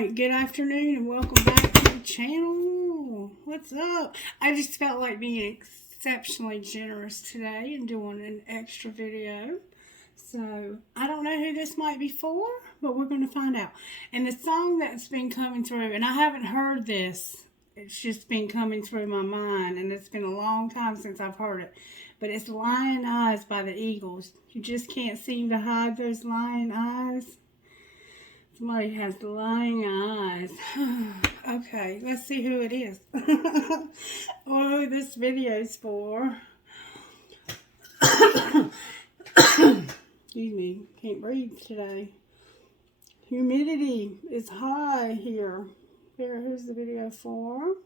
Alright, good afternoon and welcome back to the channel. What's up? I just felt like being exceptionally generous today and doing an extra video. So, I don't know who this might be for, but we're going to find out. And the song that's been coming through, and I haven't heard this, it's just been coming through my mind, and it's been a long time since I've heard it. But it's Lion Eyes by the Eagles. You just can't seem to hide those lion eyes. Somebody has the lying eyes. Okay, let's see who it is. Or who this video's for. Excuse me, can't breathe today. Humidity is high here. Who's the video for?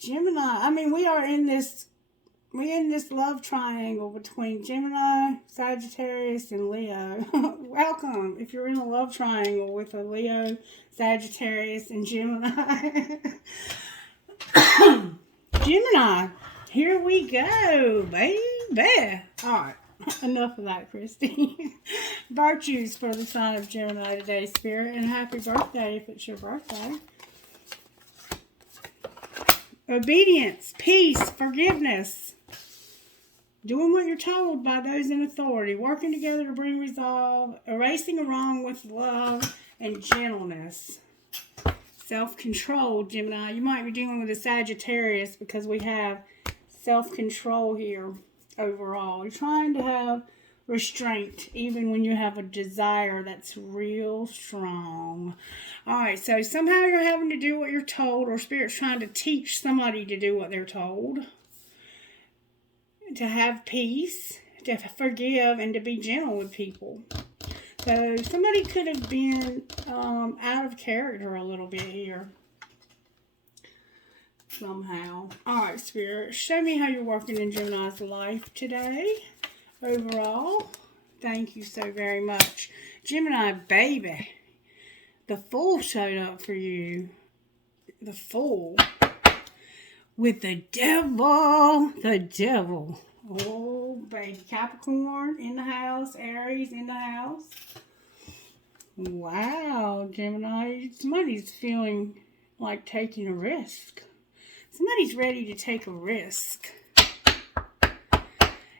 Gemini. I mean, we're in this love triangle between Gemini, Sagittarius, and Leo. Welcome if you're in a love triangle with a Leo, Sagittarius, and Gemini. Gemini, here we go, baby. All right, enough of that, Christie. Virtues for the sign of Gemini today, Spirit, and happy birthday if it's your birthday. Obedience, peace, forgiveness. Doing what you're told by those in authority. Working together to bring resolve. Erasing a wrong with love and gentleness. Self-control, Gemini. You might be dealing with a Sagittarius because we have self-control here overall. You're trying to have restraint even when you have a desire that's real strong. Alright, so somehow you're having to do what you're told, or Spirit's trying to teach somebody to do what they're told. To have peace, to forgive, and to be gentle with people. So somebody could have been out of character a little bit here. Somehow. Alright, Spirit, show me how you're working in Gemini's life today. Overall, thank you so very much. Gemini, baby. The Fool showed up for you. The Fool. With the devil. The devil. Oh, baby. Capricorn in the house. Aries in the house. Wow, Gemini. Somebody's feeling like taking a risk. Somebody's ready to take a risk.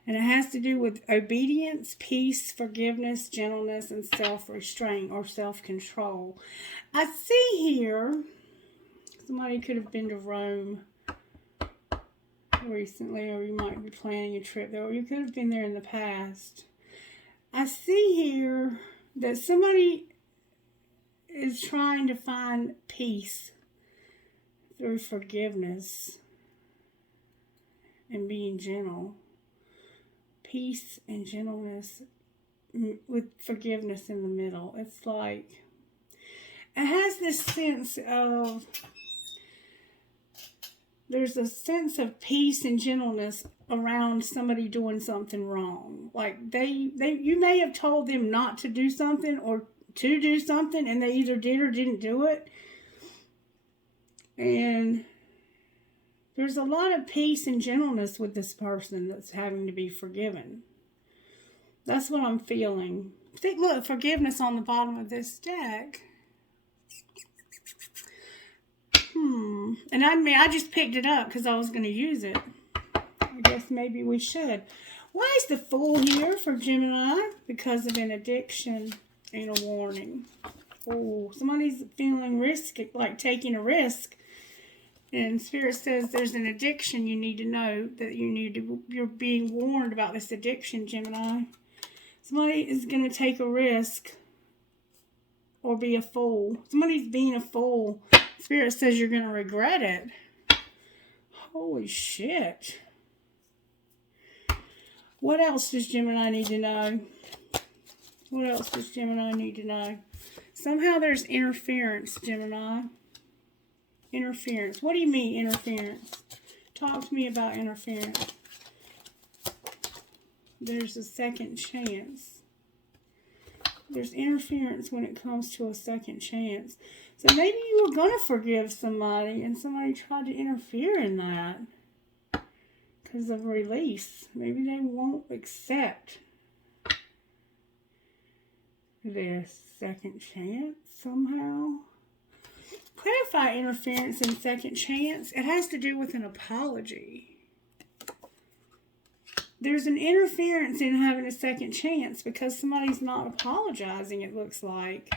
And it has to do with obedience, peace, forgiveness, gentleness, and self-restraint or self-control. I see here, somebody could have been to Rome recently, or you might be planning a trip there, or you could have been there in the past. I see here that somebody is trying to find peace through forgiveness and being gentle. Peace and gentleness with forgiveness in the middle. It's like, it has this sense of, there's a sense of peace and gentleness around somebody doing something wrong. Like you may have told them not to do something or to do something, and they either did or didn't do it. And there's a lot of peace and gentleness with this person that's having to be forgiven. That's what I'm feeling. Look, forgiveness on the bottom of this deck. And I just picked it up because I was going to use it. I guess maybe we should. Why is the Fool here for Gemini? Because of an addiction and a warning. Oh, somebody's feeling risky, like taking a risk. And Spirit says there's an addiction you need to know that you're being warned about this addiction, Gemini. Somebody is going to take a risk or be a fool. Somebody's being a fool. Spirit says you're going to regret it. Holy shit. What else does Gemini need to know? What else does Gemini need to know? Somehow there's interference, Gemini. Interference. What do you mean, interference? Talk to me about interference. There's a second chance. There's interference when it comes to a second chance. So maybe you were going to forgive somebody and somebody tried to interfere in that. because of release. Maybe they won't accept this second chance somehow. Clarify interference in second chance. It has to do with an apology. There's an interference in having a second chance because somebody's not apologizing, it looks like.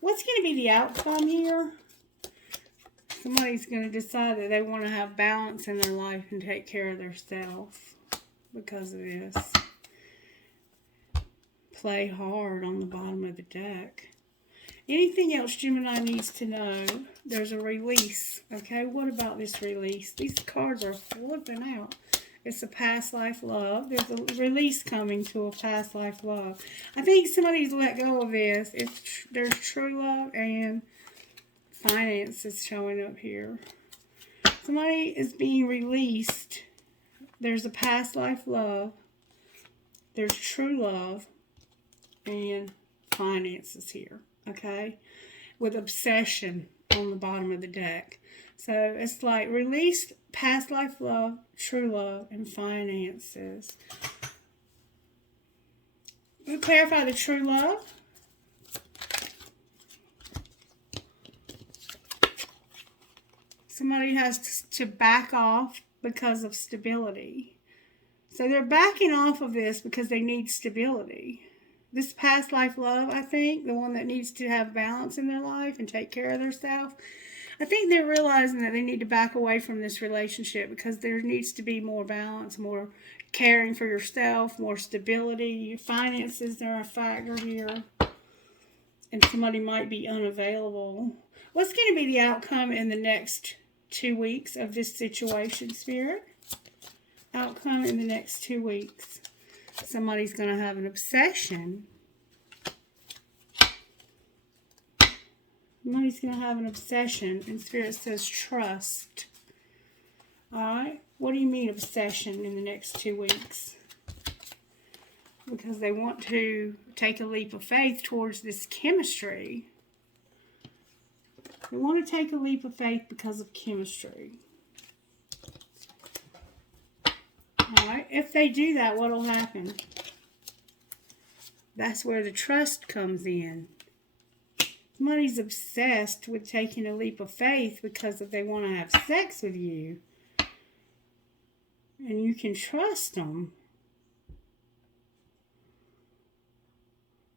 What's going to be the outcome here? Somebody's going to decide that they want to have balance in their life and take care of themselves because of this. Play hard on the bottom of the deck. Anything else Gemini needs to know? There's a release. Okay, what about this release? These cards are flipping out. It's a past life love. There's a release coming to a past life love. I think somebody's let go of this. There's true love and finance is showing up here. Somebody is being released. There's a past life love. There's true love and finances here. Okay? With obsession on the bottom of the deck. So it's like released, past life love, true love, and finances. We'll clarify the true love. Somebody has to back off because of stability. So they're backing off of this because they need stability. This past life love, I think, the one that needs to have balance in their life and take care of themselves, I think they're realizing that they need to back away from this relationship because there needs to be more balance, more caring for yourself, more stability. Your finances are a factor here. And somebody might be unavailable. What's going to be the outcome in the next 2 weeks of this situation, Spirit? Outcome in the next 2 weeks. Somebody's going to have an obsession. Somebody's going to have an obsession. And Spirit says trust. Alright? What do you mean obsession in the next 2 weeks? Because they want to take a leap of faith towards this chemistry. They want to take a leap of faith because of chemistry. Alright, if they do that, what will happen? That's where the trust comes in. Somebody's obsessed with taking a leap of faith because if they want to have sex with you, and you can trust them.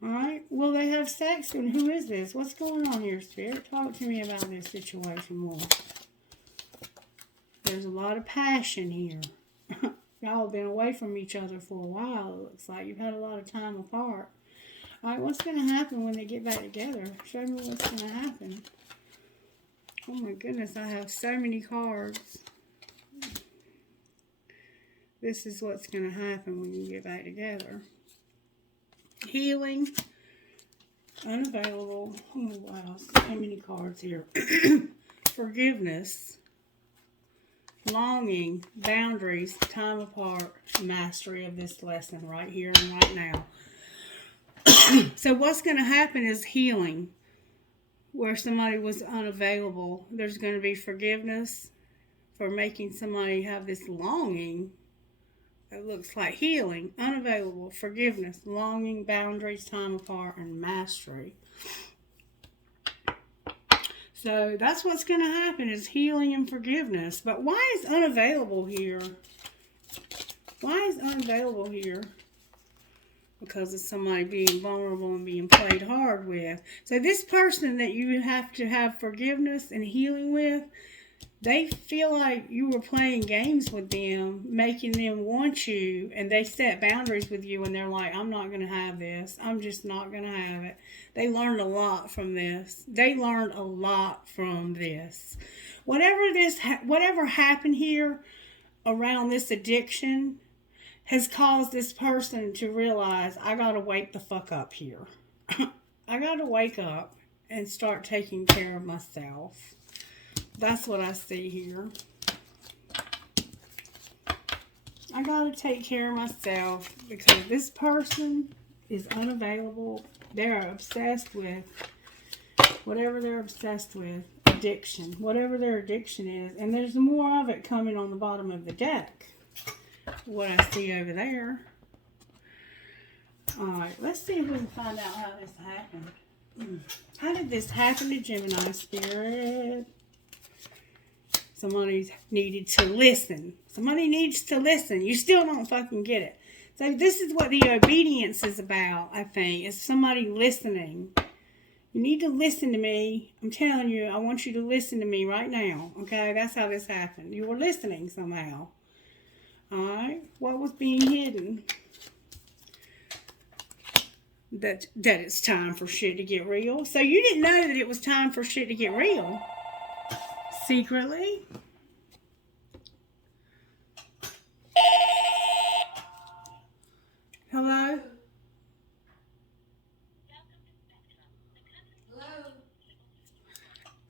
Alright, will they have sex? And who is this? What's going on here, Spirit? Talk to me about this situation more. There's a lot of passion here. Y'all have been away from each other for a while, it looks like. You've had a lot of time apart. Alright, what's going to happen when they get back together? Show me what's going to happen. Oh my goodness, I have so many cards. This is what's going to happen when you get back together. Healing. Unavailable. Oh wow, so many cards here. Forgiveness. Longing, boundaries, time apart, mastery of this lesson right here and right now. So what's going to happen is healing. Where somebody was unavailable, there's going to be forgiveness for making somebody have this longing. It looks like healing, unavailable, forgiveness, longing, boundaries, time apart, and mastery. So that's what's going to happen is healing and forgiveness. But why is unavailable here? Why is unavailable here? Because of somebody being vulnerable and being played hard with. So this person that you have to have forgiveness and healing with, they feel like you were playing games with them, making them want you, and they set boundaries with you, and they're like, I'm not going to have this. I'm just not going to have it. They learned a lot from this. They learned a lot from this. Whatever happened here around this addiction has caused this person to realize, I got to wake the fuck up here. I got to wake up and start taking care of myself. That's what I see here. I gotta take care of myself because this person is unavailable. They're obsessed with whatever they're obsessed with. addiction, whatever their addiction is. And there's more of it coming on the bottom of the deck. What I see over there. Alright, let's see if we can find out how this happened. How did this happen to Gemini Spirit? Somebody needed to listen. Somebody needs to listen. You still don't fucking get it. So this is what the obedience is about, I think. Is somebody listening. You need to listen to me. I'm telling you, I want you to listen to me right now. Okay? That's how this happened. You were listening somehow. Alright? What was being hidden? That it's time for shit to get real. So you didn't know that it was time for shit to get real. Secretly. Hello? Hello?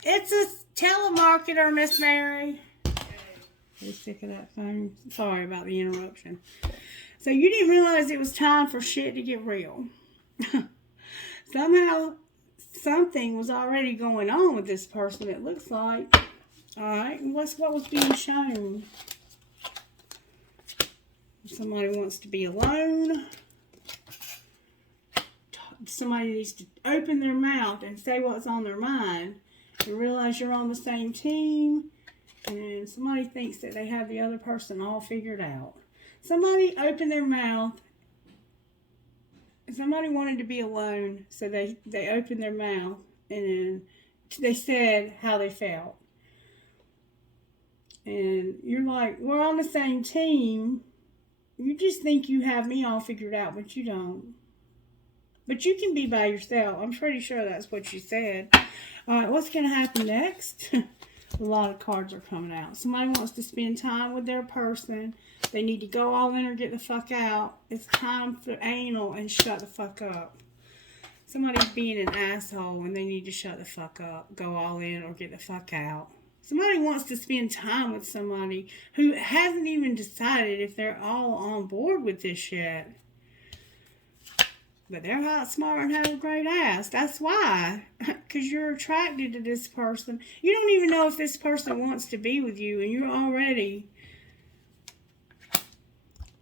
It's a telemarketer, Miss Mary. I'm sick of that phone. Sorry about the interruption. So you didn't realize it was time for shit to get real. Somehow something was already going on with this person, it looks like. Alright, what was being shown? Somebody wants to be alone. Somebody needs to open their mouth and say what's on their mind. You realize you're on the same team. And somebody thinks that they have the other person all figured out. Somebody opened their mouth. Somebody wanted to be alone, so they opened their mouth and they said how they felt. And you're like, we're on the same team. You just think you have me all figured out, but you don't. But you can be by yourself. I'm pretty sure that's what you said. All right, what's going to happen next? A lot of cards are coming out. Somebody wants to spend time with their person. They need to go all in or get the fuck out. It's time for anal and shut the fuck up. Somebody's being an asshole and they need to shut the fuck up. Go all in or get the fuck out. Somebody wants to spend time with somebody who hasn't even decided if they're all on board with this yet. But they're hot, smart, and have a great ass. That's why. Because you're attracted to this person. You don't even know if this person wants to be with you. And you're already...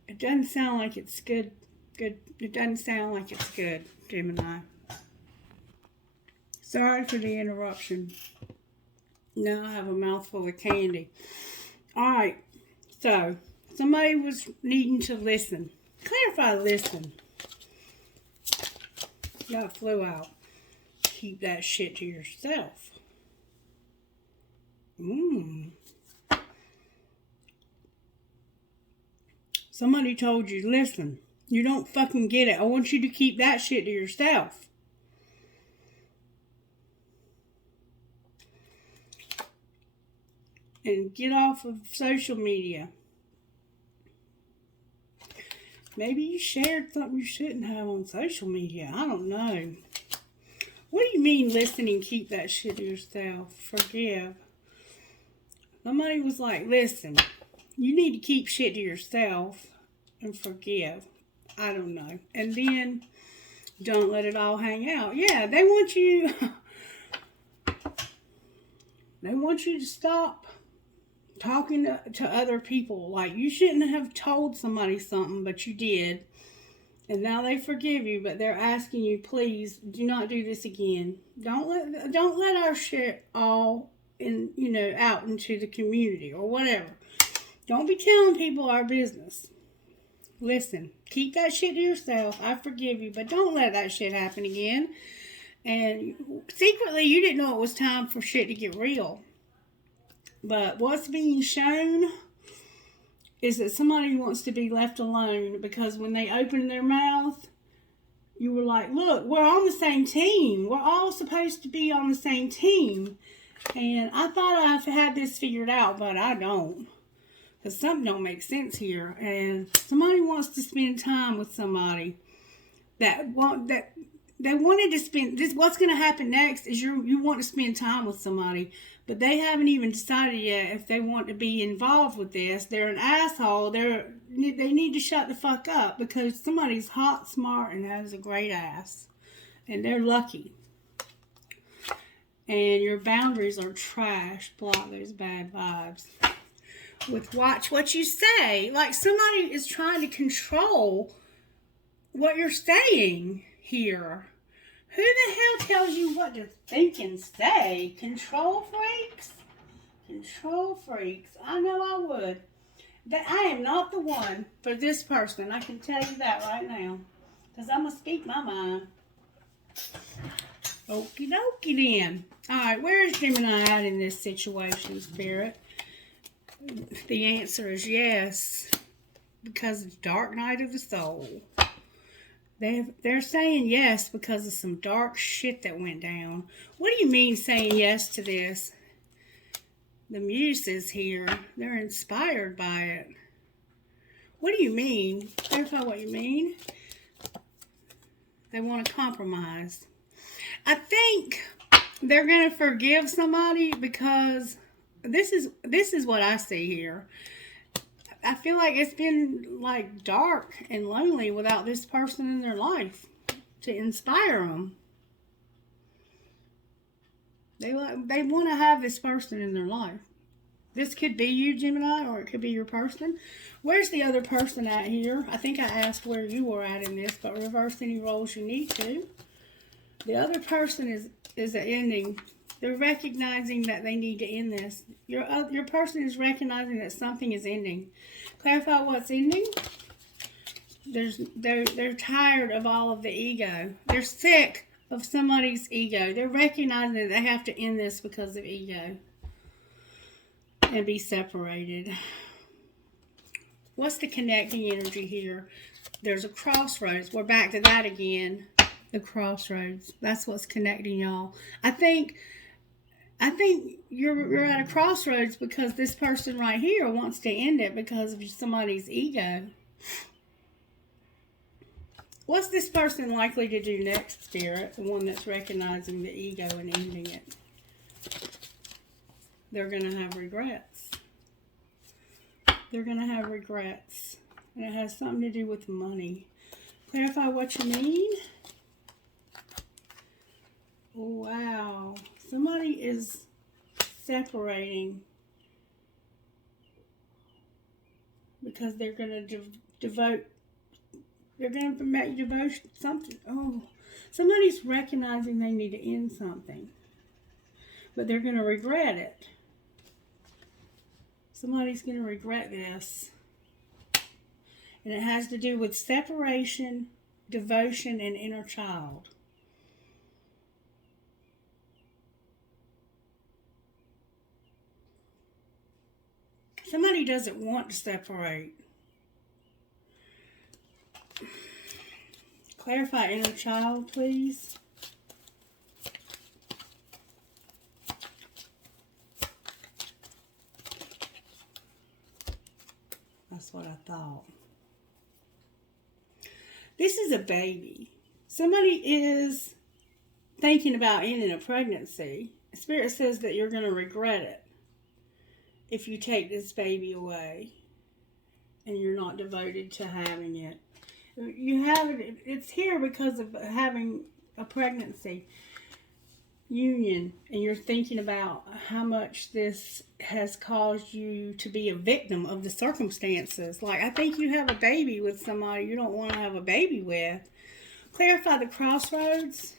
It doesn't sound like it's good. It doesn't sound like it's good, Gemini. Sorry for the interruption. Now I have a mouthful of candy. Alright. So, somebody was needing to listen. Clarify listen. Got flew out. Keep that shit to yourself. Somebody told you, listen, you don't fucking get it. I want you to keep that shit to yourself. And get off of social media. Maybe you shared something you shouldn't have on social media. I don't know. What do you mean listen and keep that shit to yourself? Forgive. Somebody was like, listen, you need to keep shit to yourself and forgive. I don't know. And then don't let it all hang out. Yeah, they want you... They want you to stop talking to other people. Like, you shouldn't have told somebody something, but you did. And now they forgive you, but they're asking you, please, do not do this again. Don't let our shit all out into the community or whatever. Don't be telling people our business. Listen, keep that shit to yourself. I forgive you, but don't let that shit happen again. And secretly, you didn't know it was time for shit to get real. But what's being shown is that somebody wants to be left alone because when they open their mouth, you were like, look, we're on the same team. We're all supposed to be on the same team. And I thought I had this figured out, but I don't. Because something don't make sense here. And somebody wants to spend time with somebody that they wanted to spend this. What's going to happen next is you want to spend time with somebody, but they haven't even decided yet if they want to be involved with this. They're an asshole. They need to shut the fuck up because somebody's hot, smart, and has a great ass, and they're lucky. And your boundaries are trash. Block those bad vibes. With watch what you say. Like somebody is trying to control what you're saying here. Who the hell tells you what to think and say? Control freaks? Control freaks. I know I would. That I am not the one for this person. I can tell you that right now. Because I'm going to speak my mind. Okie dokie then. Alright, where is Gemini at in this situation, Spirit? The answer is yes. Because it's dark night of the soul. They're saying yes because of some dark shit that went down. What do you mean saying yes to this? The muses here, they're inspired by it. What do you mean? Clarify what you mean. They want to compromise. I think they're going to forgive somebody because this is what I see here. I feel like it's been like dark and lonely without this person in their life to inspire them. They want to have this person in their life. This could be you, Gemini, or it could be your person. Where's the other person at here? I think I asked where you were at in this, but reverse any roles you need to. The other person is an ending. They're recognizing that they need to end this. Your person is recognizing that something is ending. Clarify what's ending. They're tired of all of the ego. They're sick of somebody's ego. They're recognizing that they have to end this because of ego and be separated. What's the connecting energy here? There's a crossroads. We're back to that again. The crossroads. That's what's connecting y'all. I think you're at a crossroads because this person right here wants to end it because of somebody's ego. What's this person likely to do next, Spirit? The one that's recognizing the ego and ending it. They're going to have regrets. They're going to have regrets. And it has something to do with money. Clarify what you mean. Wow. Somebody is separating because they're going to devote. They're going to make devotion something. Oh, somebody's recognizing they need to end something, but they're going to regret it. Somebody's going to regret this, and it has to do with separation, devotion, and inner child. Somebody doesn't want to separate. Clarify inner child, please. That's what I thought. This is a baby. Somebody is thinking about ending a pregnancy. Spirit says that you're going to regret it if you take this baby away and you're not devoted to having it. You have it, it's here because of having a pregnancy union, and you're thinking about how much this has caused you to be a victim of the circumstances. Like, I think you have a baby with somebody you don't want to have a baby with. Clarify the crossroads.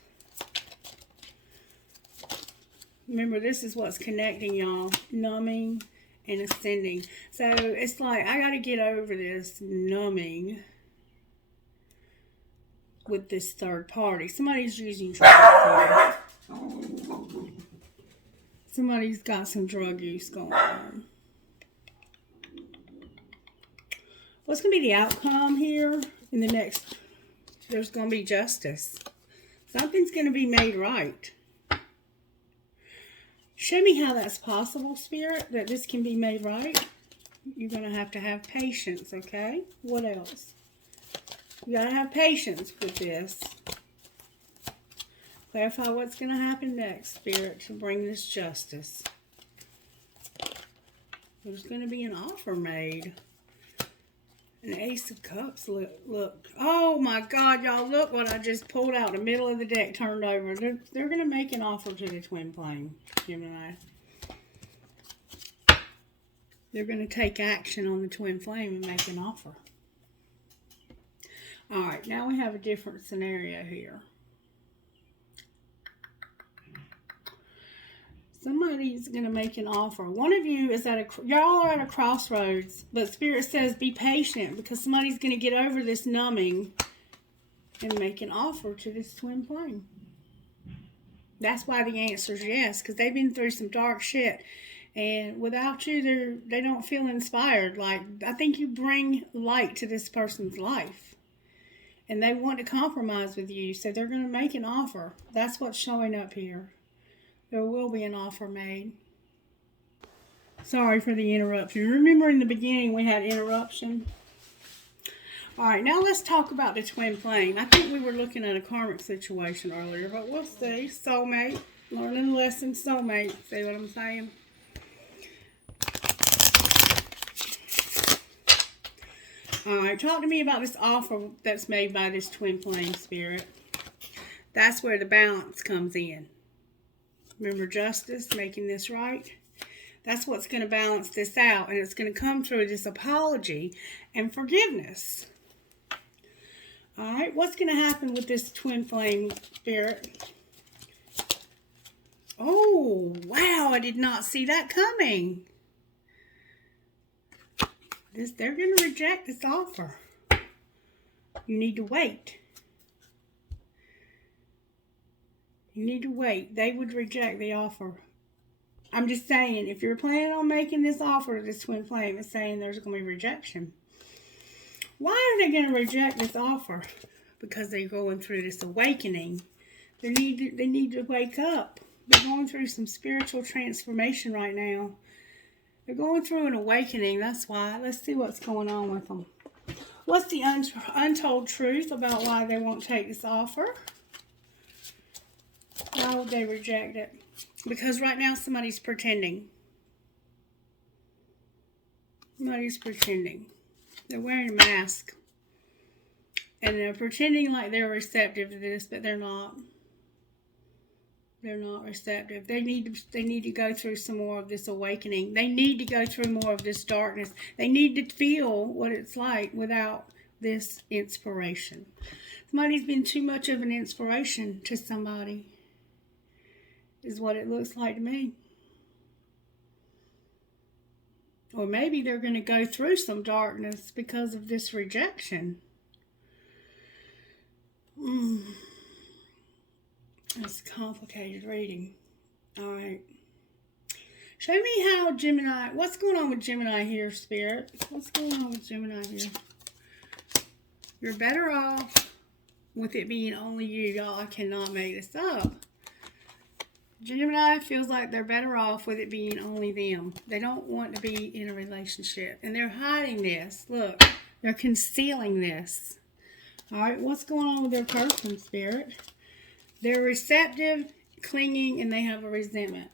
Remember, this is what's connecting y'all. Numbing and ascending. So it's like, I got to get over this numbing with this third party. Somebody's using drugs here. Somebody's got some drug use going on. What's going to be the outcome here in the next? There's going to be justice. Something's going to be made right. Show me how that's possible, Spirit, that this can be made right. You're going to have patience, okay? What else? You got to have patience with this. Clarify what's going to happen next, Spirit, to bring this justice. There's going to be an offer made. An Ace of Cups. Look. Oh my God, y'all! Look what I just pulled out. The middle of the deck turned over. They're gonna make an offer to the twin flame, Gemini. They're gonna take action on the twin flame and make an offer. All right, now we have a different scenario here. Somebody's going to make an offer. One of you is y'all are at a crossroads, but Spirit says be patient because somebody's going to get over this numbing and make an offer to this twin flame. That's why the answer is yes, because they've been through some dark shit. And without you, they don't feel inspired. Like, I think you bring light to this person's life. And they want to compromise with you, so they're going to make an offer. That's what's showing up here. There will be an offer made. Sorry for the interruption. Remember in the beginning we had interruption? Alright, now let's talk about the twin flame. I think we were looking at a karmic situation earlier, but we'll see. Soulmate. Learning a lesson, soulmate. See what I'm saying? Alright, talk to me about this offer that's made by this twin flame spirit. That's where the balance comes in. Remember justice, making this right? That's what's going to balance this out. And it's going to come through this apology and forgiveness. Alright, what's going to happen with this twin flame spirit? Oh, wow, I did not see that coming. They're going to reject this offer. You need to wait. You need to wait. They would reject the offer. I'm just saying, if you're planning on making this offer to this twin flame, it's saying there's going to be rejection. Why are they going to reject this offer? Because they're going through this awakening. They need to wake up. They're going through some spiritual transformation right now. They're going through an awakening. That's why. Let's see what's going on with them. What's the untold truth about why they won't take this offer? Why would they reject it? Because right now somebody's pretending. Somebody's pretending. They're wearing a mask. And they're pretending like they're receptive to this, but they're not. They're not receptive. They need to go through some more of this awakening. They need to go through more of this darkness. They need to feel what it's like without this inspiration. Somebody's been too much of an inspiration to somebody. Is what it looks like to me. Or maybe they're going to go through some darkness because of this rejection. That's a complicated reading. Alright. Show me how Gemini, what's going on with Gemini here, Spirit? What's going on with Gemini here? You're better off with it being only you. Y'all, I cannot make this up. Gemini feels like they're better off with it being only them. They don't want to be in a relationship. And they're hiding this. Look, they're concealing this. Alright, what's going on with their person, Spirit? They're receptive, clinging, and they have a resentment.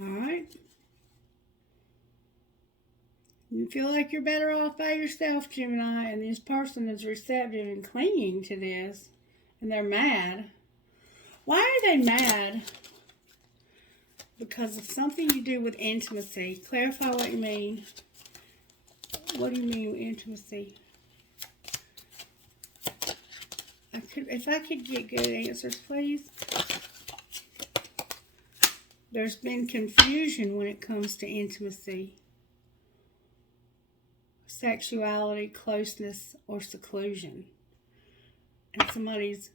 Alright. You feel like you're better off by yourself, Gemini, and this person is receptive and clinging to this, and they're mad. Why are they mad? Because of something you do with intimacy. Clarify what you mean. What do you mean with intimacy? If I could get good answers, please. There's been confusion when it comes to intimacy. Sexuality, closeness, or seclusion. And somebody's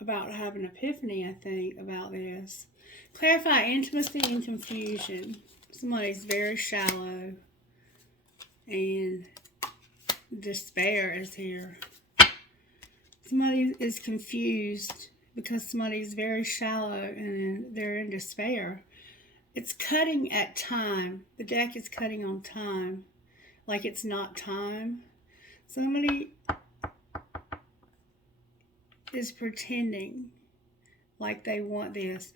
about to have an epiphany, I think, about this. Clarify intimacy and confusion. Somebody's very shallow. And despair is here. Somebody is confused because somebody's very shallow and they're in despair. It's cutting at time. The deck is cutting on time. Like it's not time. Somebody is pretending like they want this.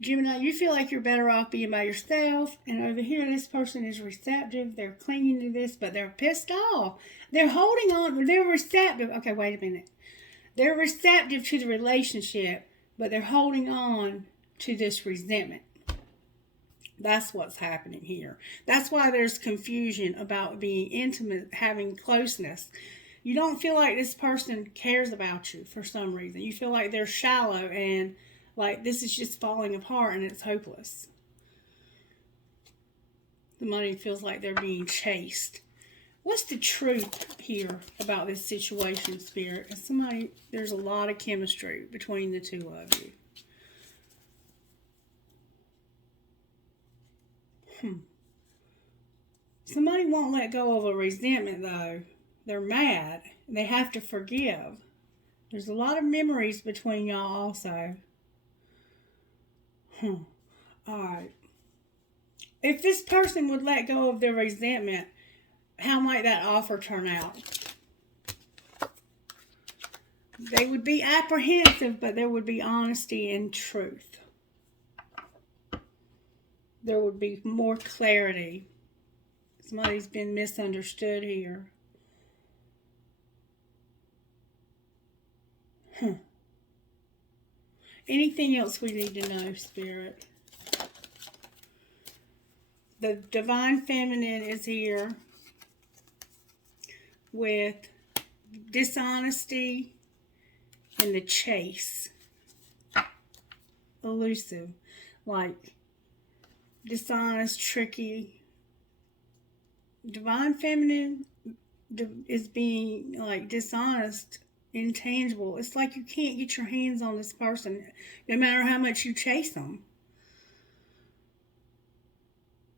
Gemini, you feel like you're better off being by yourself. And over here, this person is receptive. They're clinging to this, but they're pissed off. They're holding on. They're receptive. Okay, wait a minute. They're receptive to the relationship, but they're holding on to this resentment. That's what's happening here. That's why there's confusion about being intimate, having closeness. You don't feel like this person cares about you for some reason. You feel like they're shallow and like this is just falling apart and it's hopeless. The money feels like they're being chased. What's the truth here about this situation, Spirit? There's a lot of chemistry between the two of you. Somebody won't let go of a resentment, though. They're mad. They have to forgive. There's a lot of memories between y'all also. Alright. If this person would let go of their resentment, how might that offer turn out? They would be apprehensive, but there would be honesty and truth. There would be more clarity. Somebody's been misunderstood here. Anything else we need to know, Spirit? The Divine Feminine is here with dishonesty and the chase. Elusive. Like dishonest, tricky. Divine Feminine is being like dishonest, intangible. It's like you can't get your hands on this person no matter how much you chase them.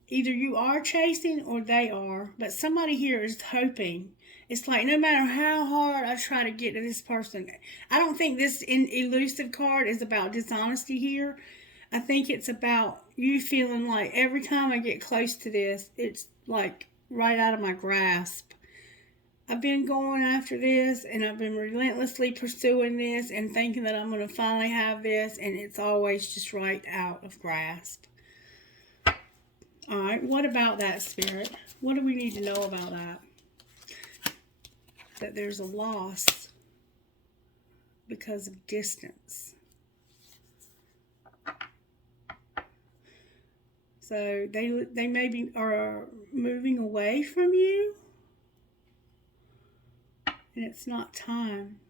Either you are chasing or they are, but somebody here is hoping. It's like no matter how hard I try to get to this person, I don't think this elusive card is about dishonesty here. I think it's about you feeling like every time I get close to this, it's like right out of my grasp. I've been going after this and I've been relentlessly pursuing this and thinking that I'm going to finally have this, and it's always just right out of grasp. Alright, what about that, Spirit? What do we need to know about that? That there's a loss because of distance. So they maybe are moving away from you. And it's not time.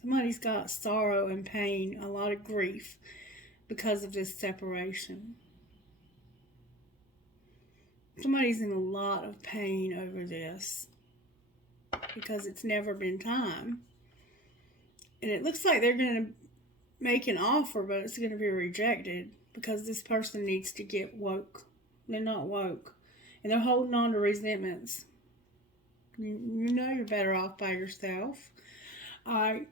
Somebody's got sorrow and pain, a lot of grief because of this separation. Somebody's in a lot of pain over this because it's never been time. And it looks like they're going to make an offer, but it's going to be rejected because this person needs to get woke. They're not woke. And they're holding on to resentments. You know you're better off by yourself. Alright.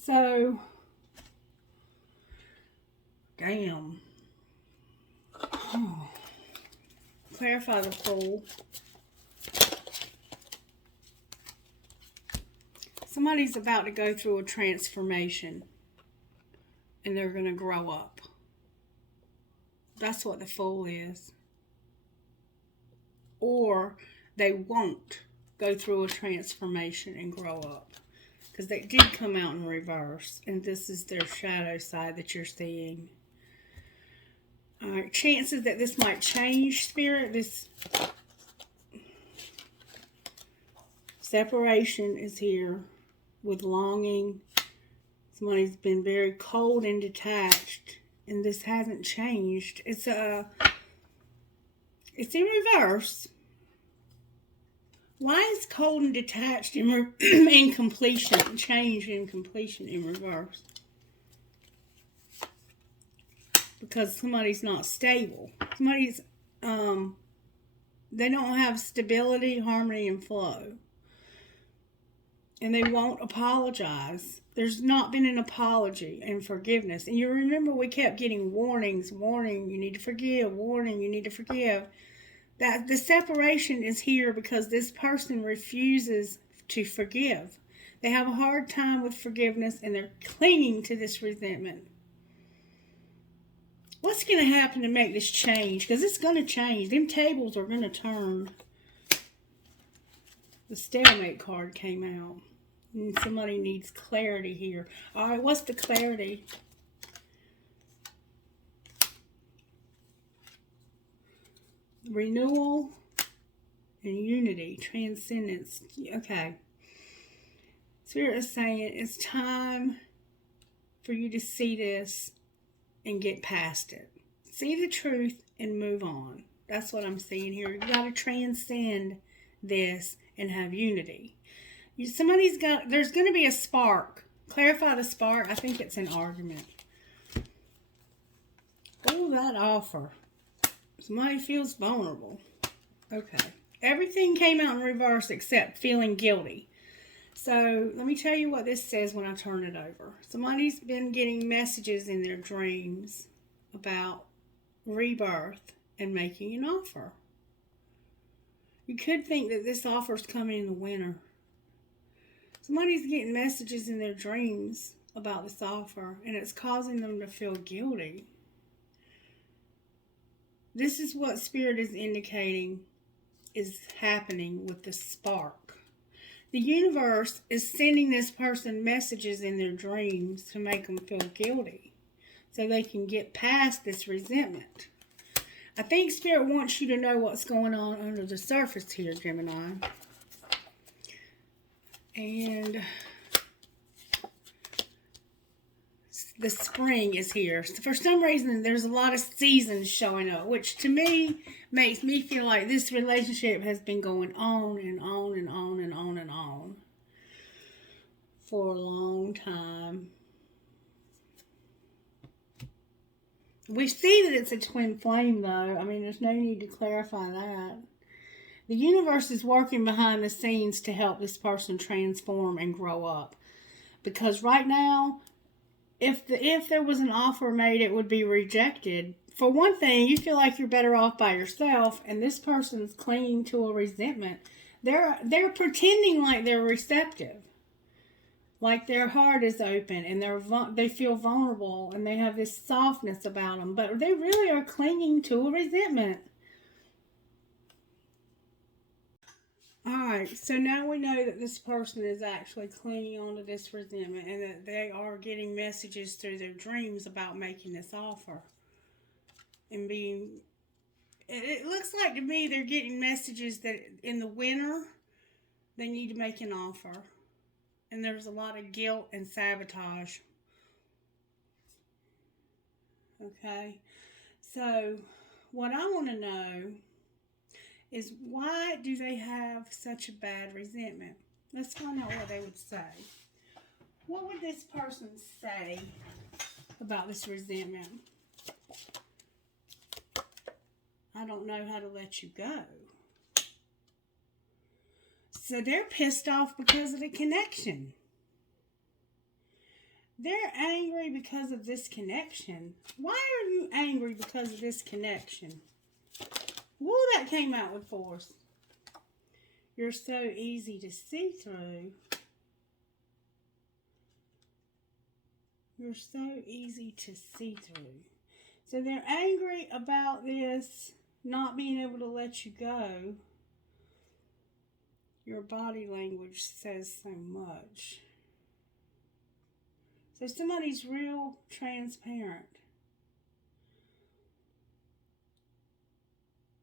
So, damn. Oh. Clarify the Fool. Somebody's about to go through a transformation. And they're going to grow up. That's what the Fool is. Or they won't go through a transformation and grow up. Because they did come out in reverse. And this is their shadow side that you're seeing. Alright, chances that this might change, Spirit. This separation is here with longing. Somebody's been very cold and detached. And this hasn't changed. It's in reverse. Why is cold and detached in completion, change in completion in reverse? Because somebody's not stable. Somebody's, they don't have stability, harmony, and flow. And they won't apologize. There's not been an apology and forgiveness. And you remember we kept getting warnings, warning, you need to forgive, warning, you need to forgive. That the separation is here because this person refuses to forgive. They have a hard time with forgiveness and they're clinging to this resentment. What's going to happen to make this change? Because it's going to change. Them tables are going to turn. The stalemate card came out. And somebody needs clarity here. All right, what's the clarity? Renewal and unity, transcendence. Okay. Spirit is saying it's time for you to see this and get past it. See the truth and move on. That's what I'm seeing here. You got to transcend this and have unity. There's going to be a spark. Clarify the spark. I think it's an argument. Oh, that offer. Somebody feels vulnerable. Okay. Everything came out in reverse except feeling guilty. So, let me tell you what this says when I turn it over. Somebody's been getting messages in their dreams about rebirth and making an offer. You could think that this offer is coming in the winter. Somebody's getting messages in their dreams about this offer, and it's causing them to feel guilty. This is what Spirit is indicating is happening with the spark. The universe is sending this person messages in their dreams to make them feel guilty so they can get past this resentment. I think Spirit wants you to know what's going on under the surface here, Gemini. And the spring is here. So for some reason, there's a lot of seasons showing up, which to me makes me feel like this relationship has been going on and on and on and on and on for a long time. We see that it's a twin flame, though. I mean, there's no need to clarify that. The universe is working behind the scenes to help this person transform and grow up. Because right now, if there was an offer made, it would be rejected. For one thing, you feel like you're better off by yourself, and this person's clinging to a resentment. They're pretending like they're receptive, like their heart is open, and they feel vulnerable, and they have this softness about them, but they really are clinging to a resentment. Alright, so now we know that this person is actually clinging on to this resentment and that they are getting messages through their dreams about making this offer. And it looks like to me they're getting messages that in the winter they need to make an offer. And there's a lot of guilt and sabotage. Okay, so what I want to know is why do they have such a bad resentment? Let's find out what they would say. What would this person say about this resentment? I don't know how to let you go. So they're pissed off because of the connection. They're angry because of this connection. Why are you angry because of this connection? Woo, that came out with force. You're so easy to see through. You're so easy to see through. So they're angry about this not being able to let you go. Your body language says so much. So somebody's real transparent.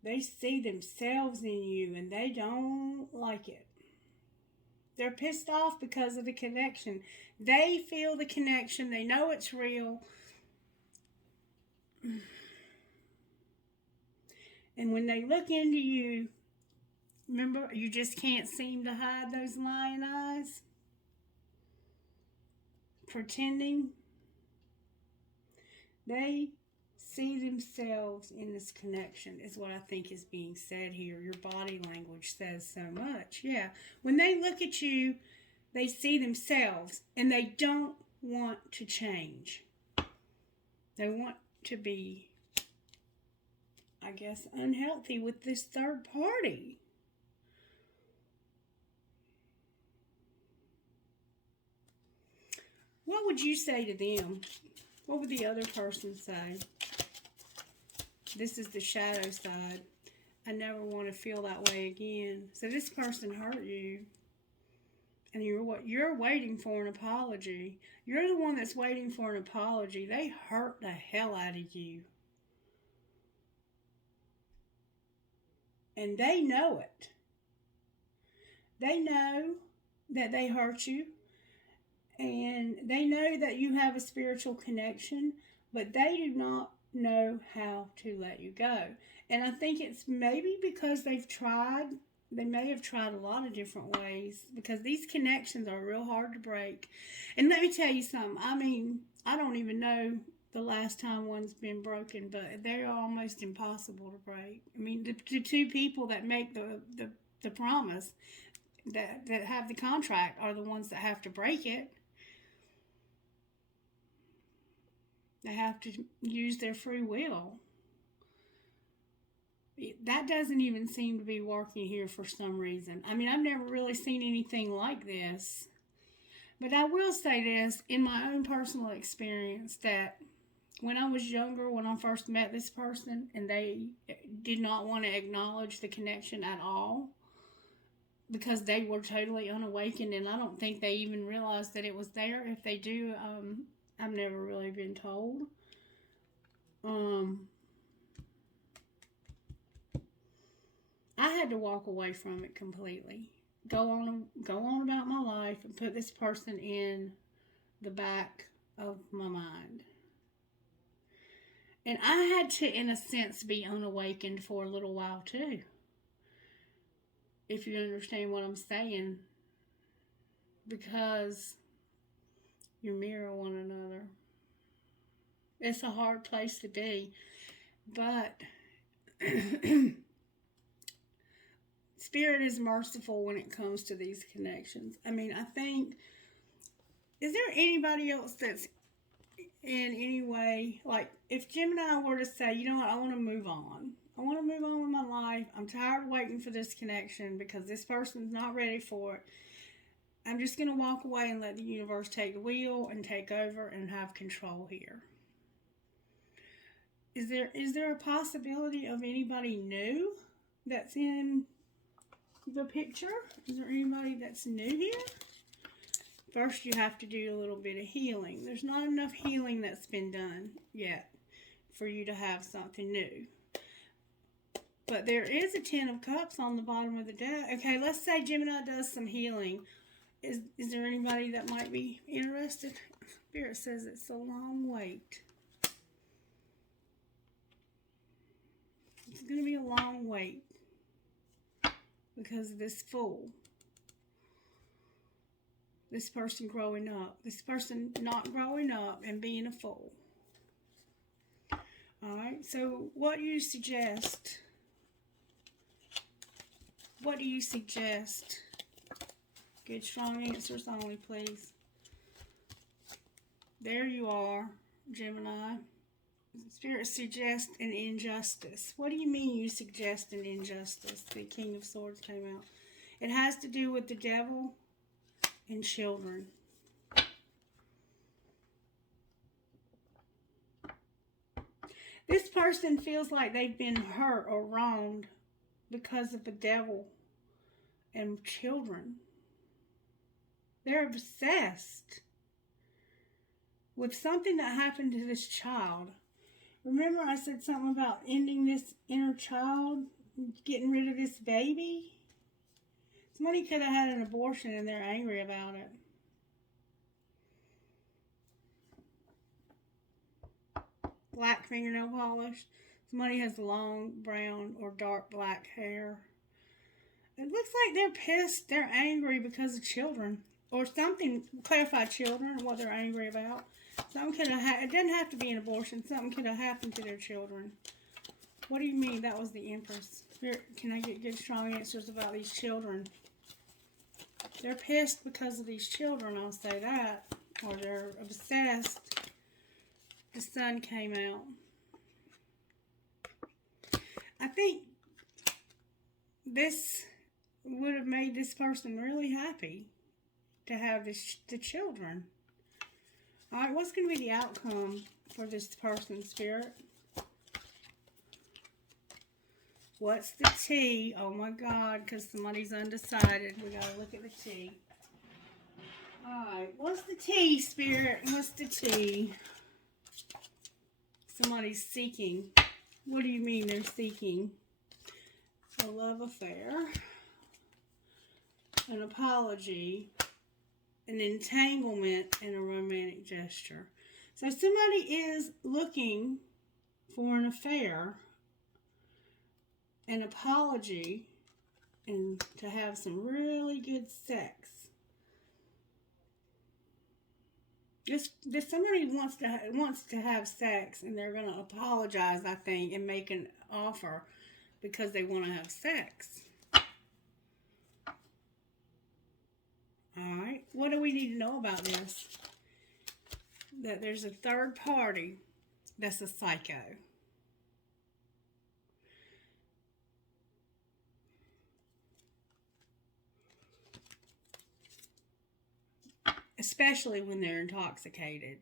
They see themselves in you and they don't like it. They're pissed off because of the connection. They feel the connection. They know it's real. And when they look into you, remember, you just can't seem to hide those lying eyes. Pretending. They see themselves in this connection is what I think is being said here. Your body language says so much. Yeah. When they look at you, they see themselves and they don't want to change. They want to be, I guess, unhealthy with this third party. What would you say to them? What would the other person say? This is the shadow side. I never want to feel that way again. So this person hurt you. And you're waiting for an apology. You're the one that's waiting for an apology. They hurt the hell out of you. And they know it. They know that they hurt you. And they know that you have a spiritual connection. But they do not know how to let you go. And I think it's maybe because they've tried. They may have tried a lot of different ways, because these connections are real hard to break. And let me tell you something. I mean, I don't even know the last time one's been broken, but they're almost impossible to break. I mean, the two people that make the promise, that have the contract, are the ones that have to break it. They have to use their free will. That doesn't even seem to be working here for some reason. I mean, I've never really seen anything like this. But I will say this, in my own personal experience, that when I was younger, when I first met this person, and they did not want to acknowledge the connection at all, because they were totally unawakened, and I don't think they even realized that it was there. If they do, I've never really been told. I had to walk away from it completely. Go on about my life and put this person in the back of my mind. And I had to, in a sense, be unawakened for a little while too. If you understand what I'm saying. Because you mirror one another. It's a hard place to be. But Spirit is merciful when it comes to these connections. I mean, I think, is there anybody else that's in any way, like, if Gemini were to say, you know what, I want to move on. I want to move on with my life. I'm tired of waiting for this connection because this person's not ready for it. I'm just going to walk away and let the universe take the wheel and take over and have control here. Is there a possibility of anybody new that's in the picture? Is there anybody that's new here? First, you have to do a little bit of healing. There's not enough healing that's been done yet for you to have something new. But there is a 10 of Cups on the bottom of the deck. Okay, let's say Gemini does some healing. Is there anybody that might be interested? Spirit says it's a long wait. It's going to be a long wait because of this Fool. This person growing up. This person not growing up and being a fool. Alright, so what do you suggest? What do you suggest? Good, strong answers only, please. There you are, Gemini. Spirit suggests an injustice. What do you mean you suggest an injustice? The King of Swords came out. It has to do with the devil and children. This person feels like they've been hurt or wronged because of the devil and children. They're obsessed with something that happened to this child. Remember I said something about ending this inner child, getting rid of this baby? Somebody could have had an abortion and they're angry about it. Black fingernail polish. Somebody has long brown or dark black hair. It looks like they're pissed. They're angry because of children. Or something. Clarify children and what they're angry about. Something could have it doesn't have to be an abortion. Something could have happened to their children. What do you mean? That was the Empress. Spirit, can I get good, strong answers about these children? They're pissed because of these children, I'll say that. Or they're obsessed. The Sun came out. I think this would have made this person really happy to have the children. Alright, what's going to be the outcome for this person, Spirit? What's the tea? Oh my God, because somebody's undecided. We gotta look at the tea. Alright, what's the tea, Spirit? What's the tea? Somebody's seeking. What do you mean they're seeking? A love affair, an apology, an entanglement, and a romantic gesture. So somebody is looking for an affair, an apology, and to have some really good sex. This somebody wants to have sex, and they're going to apologize, I think, and make an offer because they want to have sex. All right. What do we need to know about this? That there's a third party that's a psycho. Especially when they're intoxicated.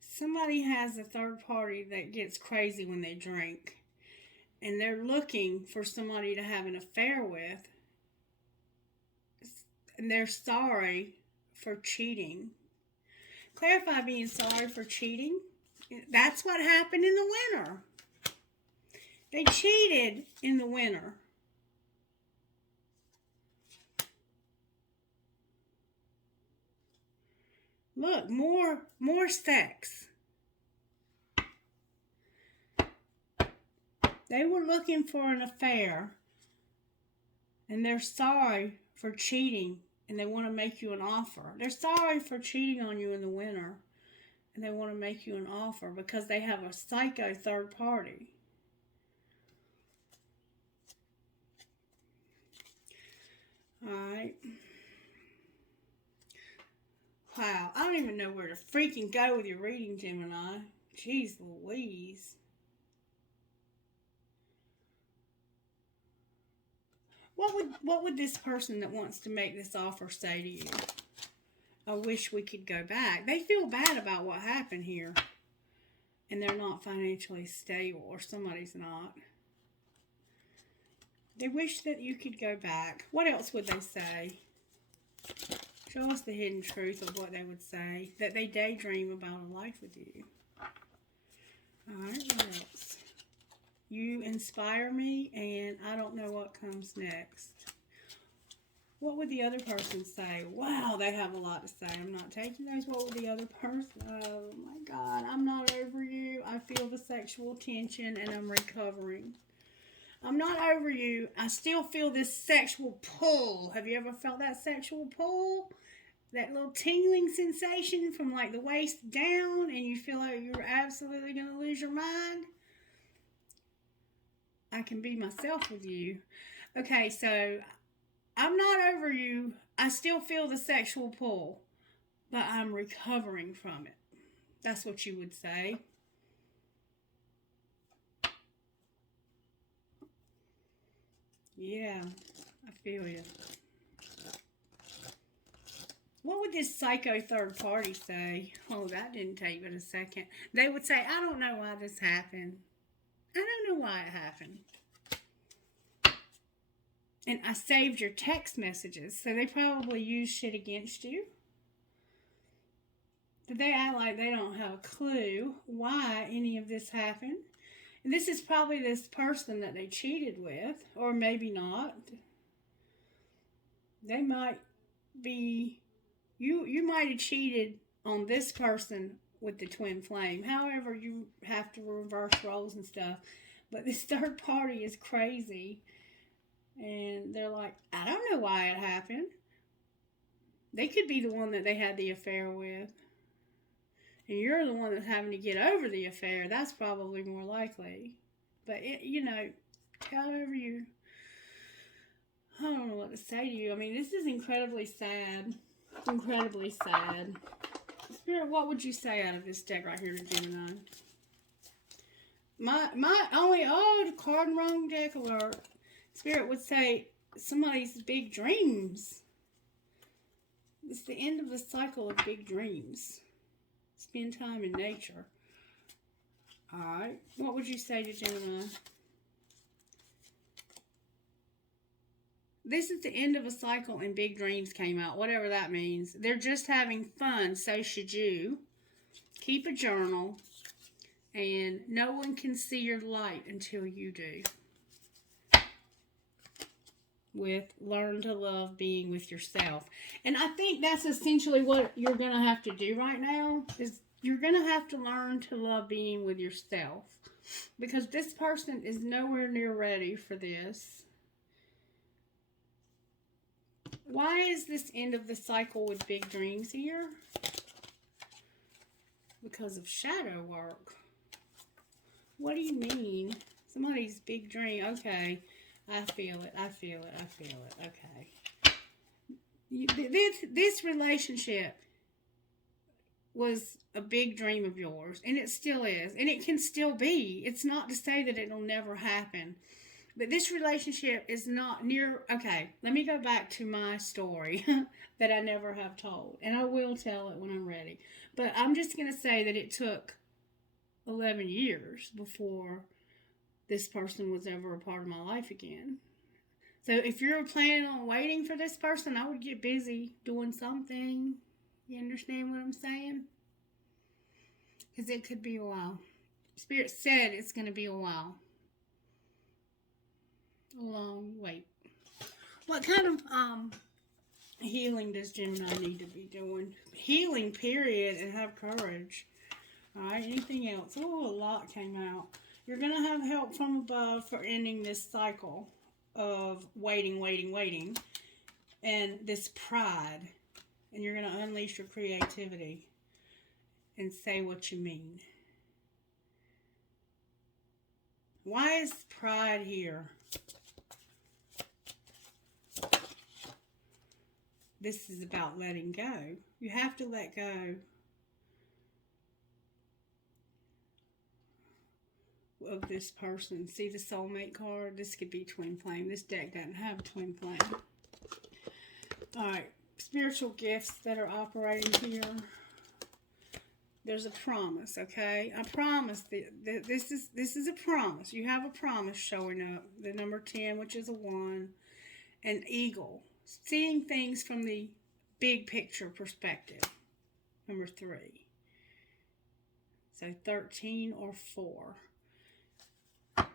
Somebody has a third party that gets crazy when they drink, and they're looking for somebody to have an affair with, and they're sorry for cheating. Clarify being sorry for cheating. That's what happened in the winter. They cheated in the winter. Look, more sex. They were looking for an affair, and they're sorry for cheating, and they want to make you an offer. They're sorry for cheating on you in the winter, and they want to make you an offer because they have a psycho third party. All right. Wow, I don't even know where to freaking go with your reading, Gemini. Jeez Louise. What would this person that wants to make this offer say to you? I wish we could go back. They feel bad about what happened here. And they're not financially stable, or somebody's not. They wish that you could go back. What else would they say? Show us the hidden truth of what they would say. That they daydream about a life with you. Alright, what else? You inspire me, and I don't know what comes next. What would the other person say? Wow, they have a lot to say. I'm not taking those. What would the other person? Oh my God, I'm not over you. I feel the sexual tension, and I'm recovering. I'm not over you. I still feel this sexual pull. Have you ever felt that sexual pull? That little tingling sensation from like the waist down, and you feel like you're absolutely going to lose your mind? I can be myself with you. Okay, so I'm not over you. I still feel the sexual pull, but I'm recovering from it. That's what you would say. Yeah, I feel you. What would this psycho third party say? Oh, that didn't take but a second. They would say, I don't know why this happened. I don't know why it happened. And I saved your text messages, so they probably used shit against you. But they act like they don't have a clue why any of this happened. And this is probably this person that they cheated with, or maybe not. They might be, you might have cheated on this person with the twin flame. However, you have to reverse roles and stuff. But this third party is crazy. And they're like, I don't know why it happened. They could be the one that they had the affair with. And you're the one that's having to get over the affair. That's probably more likely. But, however you... I don't know what to say to you. I mean, this is incredibly sad. Incredibly sad. Spirit, what would you say out of this deck right here to Gemini? The card wrong deck alert. Spirit would say somebody's big dreams. It's the end of the cycle of big dreams. Spend time in nature. Alright, what would you say to Gemini? This is the end of a cycle and big dreams came out, whatever that means. They're just having fun, so should you. Keep a journal, and no one can see your light until you do. With learn to love being with yourself. And I think that's essentially what you're going to have to do right now, is you're going to have to learn to love being with yourself. Because this person is nowhere near ready for this. Why is this end of the cycle with big dreams here? Because of shadow work. What do you mean? Somebody's big dream. Okay. I feel it. I feel it. I feel it. Okay. This relationship was a big dream of yours. And it still is. And it can still be. It's not to say that it'll never happen. But this relationship is not near... Okay, let me go back to my story that I never have told. And I will tell it when I'm ready. But I'm just going to say that it took 11 years before this person was ever a part of my life again. So if you're planning on waiting for this person, I would get busy doing something. You understand what I'm saying? Because it could be a while. Spirit said it's going to be a while. A long wait. What kind of healing does Gemini need to be doing? Healing, period, and have courage. Alright, anything else? Oh, a lot came out. You're going to have help from above for ending this cycle of waiting, waiting, waiting. And this pride. And you're going to unleash your creativity and say what you mean. Why is pride here? This is about letting go. You have to let go of this person. See the soulmate card? This could be twin flame. This deck doesn't have twin flame. Alright, spiritual gifts that are operating here. There's a promise, okay? I promise. This is a promise. You have a promise showing up. The number 10, which is a 1. An eagle. Seeing things from the big picture perspective. Number 3. So 13 or 4. Alright.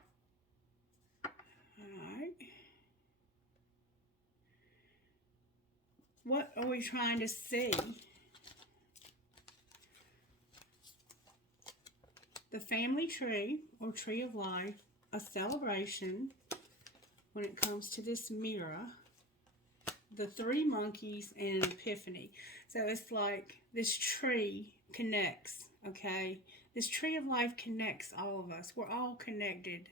What are we trying to see? The family tree, or tree of life, a celebration when it comes to this mirror, the 3 monkeys, and an epiphany. So it's like this tree connects, okay? This tree of life connects all of us. We're all connected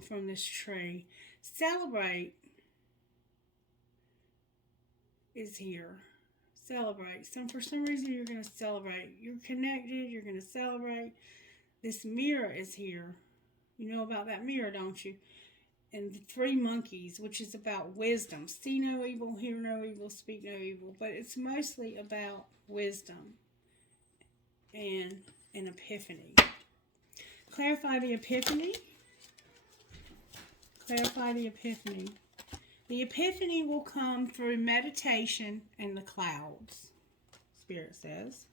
from this tree. Celebrate is here. Celebrate. For some reason, you're going to celebrate. You're connected. You're going to celebrate. This mirror is here. You know about that mirror, don't you? And the 3 monkeys, which is about wisdom. See no evil, hear no evil, speak no evil. But it's mostly about wisdom and an epiphany. Clarify the epiphany. Clarify the epiphany. The epiphany will come through meditation and the clouds, Spirit says.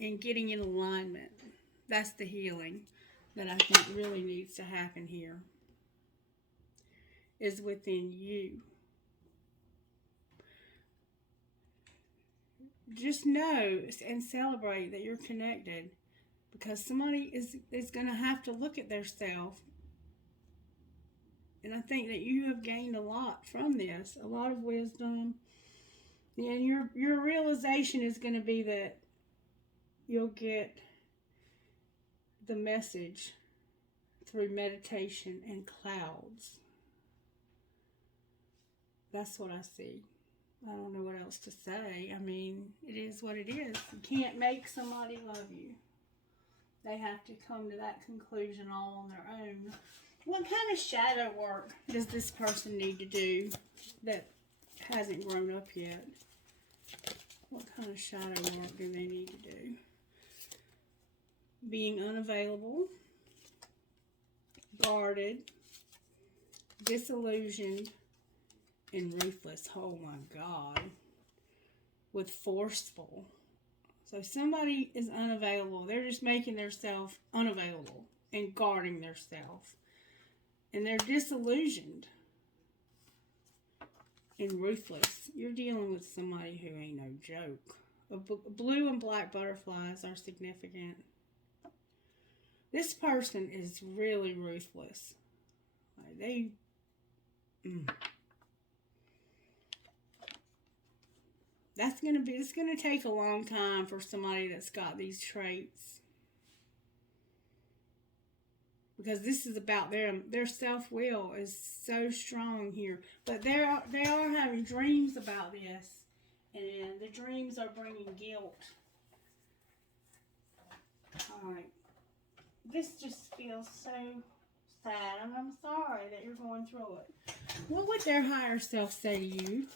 And getting in alignment. That's the healing that I think really needs to happen here. Is within you. Just know and celebrate that you're connected. Because somebody is going to have to look at their self. And I think that you have gained a lot from this. A lot of wisdom. And your realization is going to be that you'll get the message through meditation and clouds. That's what I see. I don't know what else to say. I mean, it is what it is. You can't make somebody love you. They have to come to that conclusion all on their own. What kind of shadow work does this person need to do that hasn't grown up yet? What kind of shadow work do they need to do? being unavailable, guarded, disillusioned, and ruthless. Oh my God. With forceful. So somebody is unavailable. They're just making themselves unavailable and guarding themselves. And they're disillusioned and ruthless. You're dealing with somebody who ain't no joke. Blue and black butterflies are significant. This person is really ruthless. It's gonna take a long time for somebody that's got these traits. Because this is about them. Their self-will is so strong here. But they are having dreams about this. And the dreams are bringing guilt. Alright. This just feels so sad. And I'm sorry that you're going through it. What would their higher self say to you?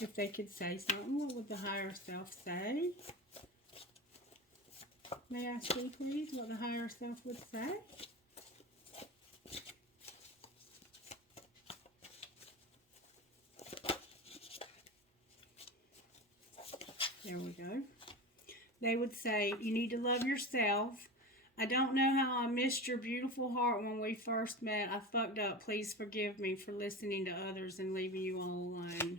If they could say something, what would the higher self say? May I see, please, what the higher self would say? There we go. They would say, you need to love yourself. I don't know how I missed your beautiful heart when we first met. I fucked up. Please forgive me for listening to others and leaving you all alone.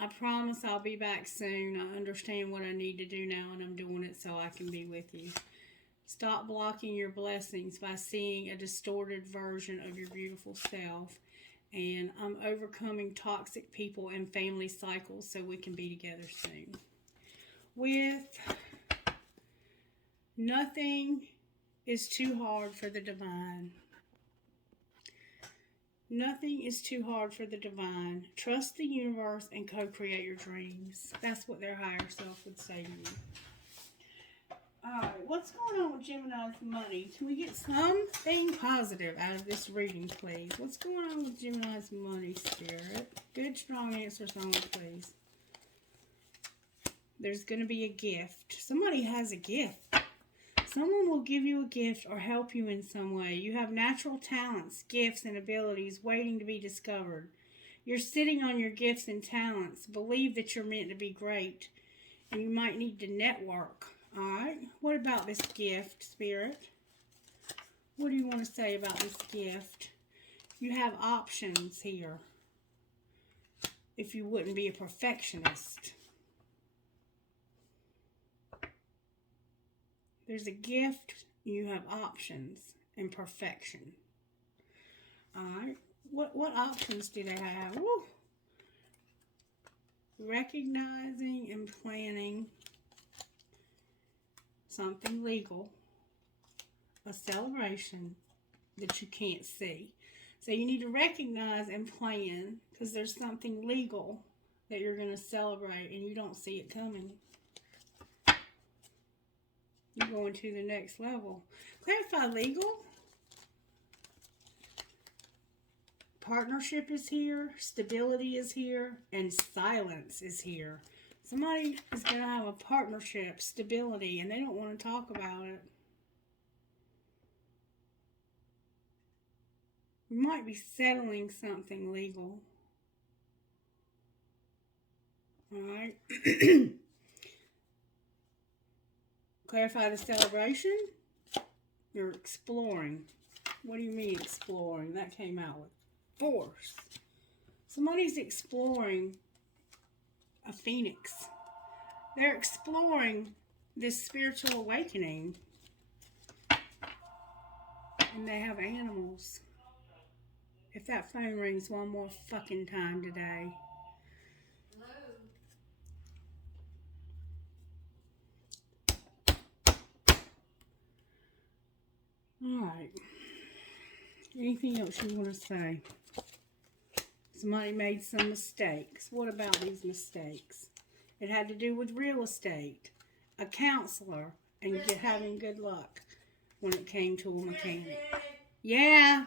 I promise I'll be back soon. I understand what I need to do now, and I'm doing it so I can be with you. Stop blocking your blessings by seeing a distorted version of your beautiful self. And I'm overcoming toxic people and family cycles so we can be together soon. With nothing is too hard for the divine. Nothing is too hard for the divine. Trust the universe and co-create your dreams. That's what their higher self would say to you. Alright, what's going on with Gemini's money? Can we get something positive out of this reading, please? What's going on with Gemini's money, Spirit? Good, strong answers only, please. There's going to be a gift. Somebody has a gift. Someone will give you a gift or help you in some way. You have natural talents, gifts, and abilities waiting to be discovered. You're sitting on your gifts and talents. Believe that you're meant to be great. And you might need to network. Alright? What about this gift, Spirit? What do you want to say about this gift? You have options here. If you wouldn't be a perfectionist. There's a gift, you have options, and perfection. Alright, what options do they have? Woo. Recognizing and planning something legal, a celebration that you can't see. So you need to recognize and plan because there's something legal that you're going to celebrate and you don't see it coming. You're going to the next level. Clarify legal. Partnership is here. Stability is here. And silence is here. Somebody is going to have a partnership, stability, and they don't want to talk about it. You might be settling something legal. Alright. Clarify the celebration. You're exploring. What do you mean exploring? That came out with force. Somebody's exploring a phoenix. They're exploring this spiritual awakening. And they have animals. If that phone rings one more fucking time today. Alright. Anything else you want to say? Somebody made some mistakes. What about these mistakes? It had to do with real estate, a counselor, and having good luck when it came to a mechanic. Yeah.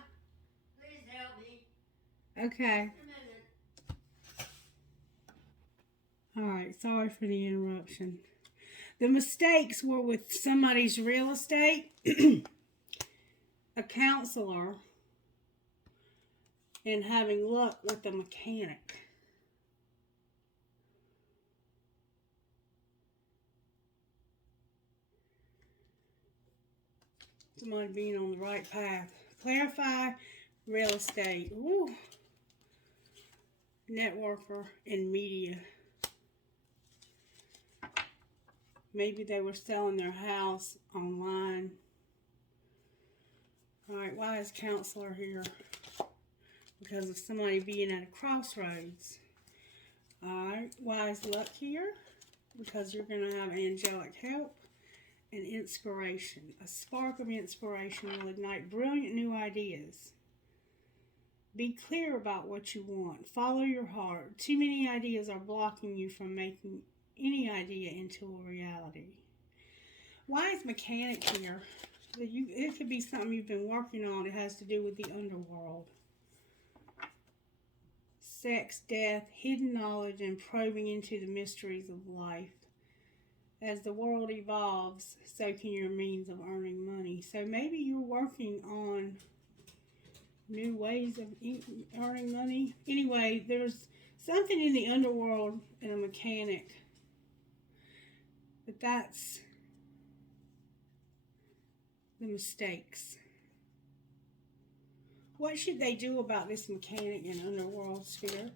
Please help me. Okay. Alright, sorry for the interruption. The mistakes were with somebody's real estate, a counselor, and having luck with the mechanic. Somebody being on the right path. Clarify real estate. Ooh. Networker and media. Maybe they were selling their house online. Alright, why is counselor here? Because of somebody being at a crossroads. Alright, why is luck here? Because you're going to have angelic help and inspiration. A spark of inspiration will ignite brilliant new ideas. Be clear about what you want. Follow your heart. Too many ideas are blocking you from making any idea into a reality. Why is mechanic here? It could be something you've been working on. It has to do with the underworld. Sex, death, hidden knowledge, and probing into the mysteries of life. As the world evolves, so can your means of earning money. So maybe you're working on new ways of earning money. Anyway, there's something in the underworld and a mechanic. But that's the mistakes. What should they do about this mechanic and underworld, Spirit?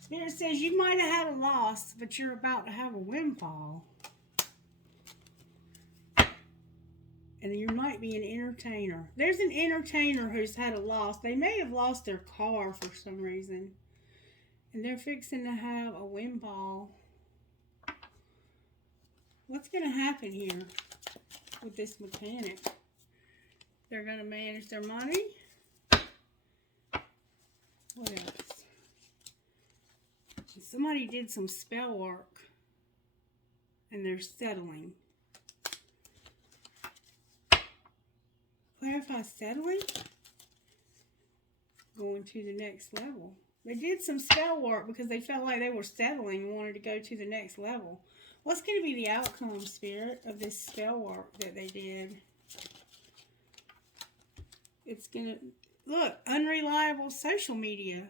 Spirit says you might have had a loss, but you're about to have a windfall. And you might be an entertainer. There's an entertainer who's had a loss. They may have lost their car for some reason. And they're fixing to have a windfall. What's going to happen here with this mechanic? They're going to manage their money. What else? Somebody did some spell work. And they're settling. Clarify settling? Going to the next level. They did some spell work because they felt like they were settling and wanted to go to the next level. What's going to be the outcome, Spirit, of this spell work that they did? It's going to... Look, unreliable social media.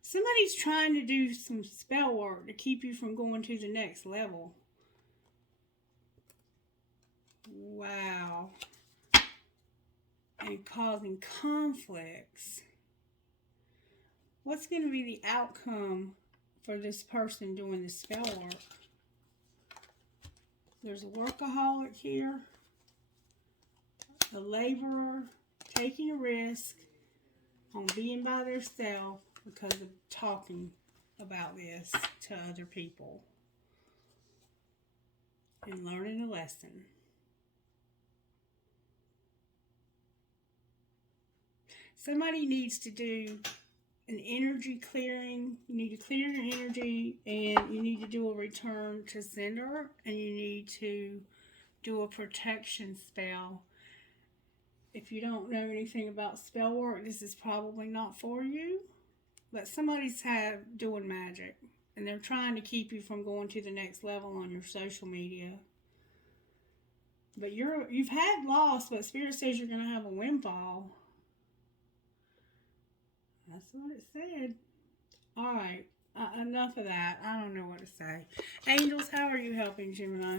Somebody's trying to do some spell work to keep you from going to the next level. Wow. And causing conflicts. What's going to be the outcome for this person doing the spell work? There's a workaholic here. A laborer taking a risk on being by themselves because of talking about this to other people. And learning a lesson. Somebody needs to do an energy clearing. You need to clear your energy, and you need to do a return to sender, and you need to do a protection spell. If you don't know anything about spell work, this is probably not for you. But somebody's doing magic, and they're trying to keep you from going to the next level on your social media. But you've had loss, but Spirit says you're going to have a windfall. That's what it said. All right. Enough of that. I don't know what to say. Angels, how are you helping Gemini?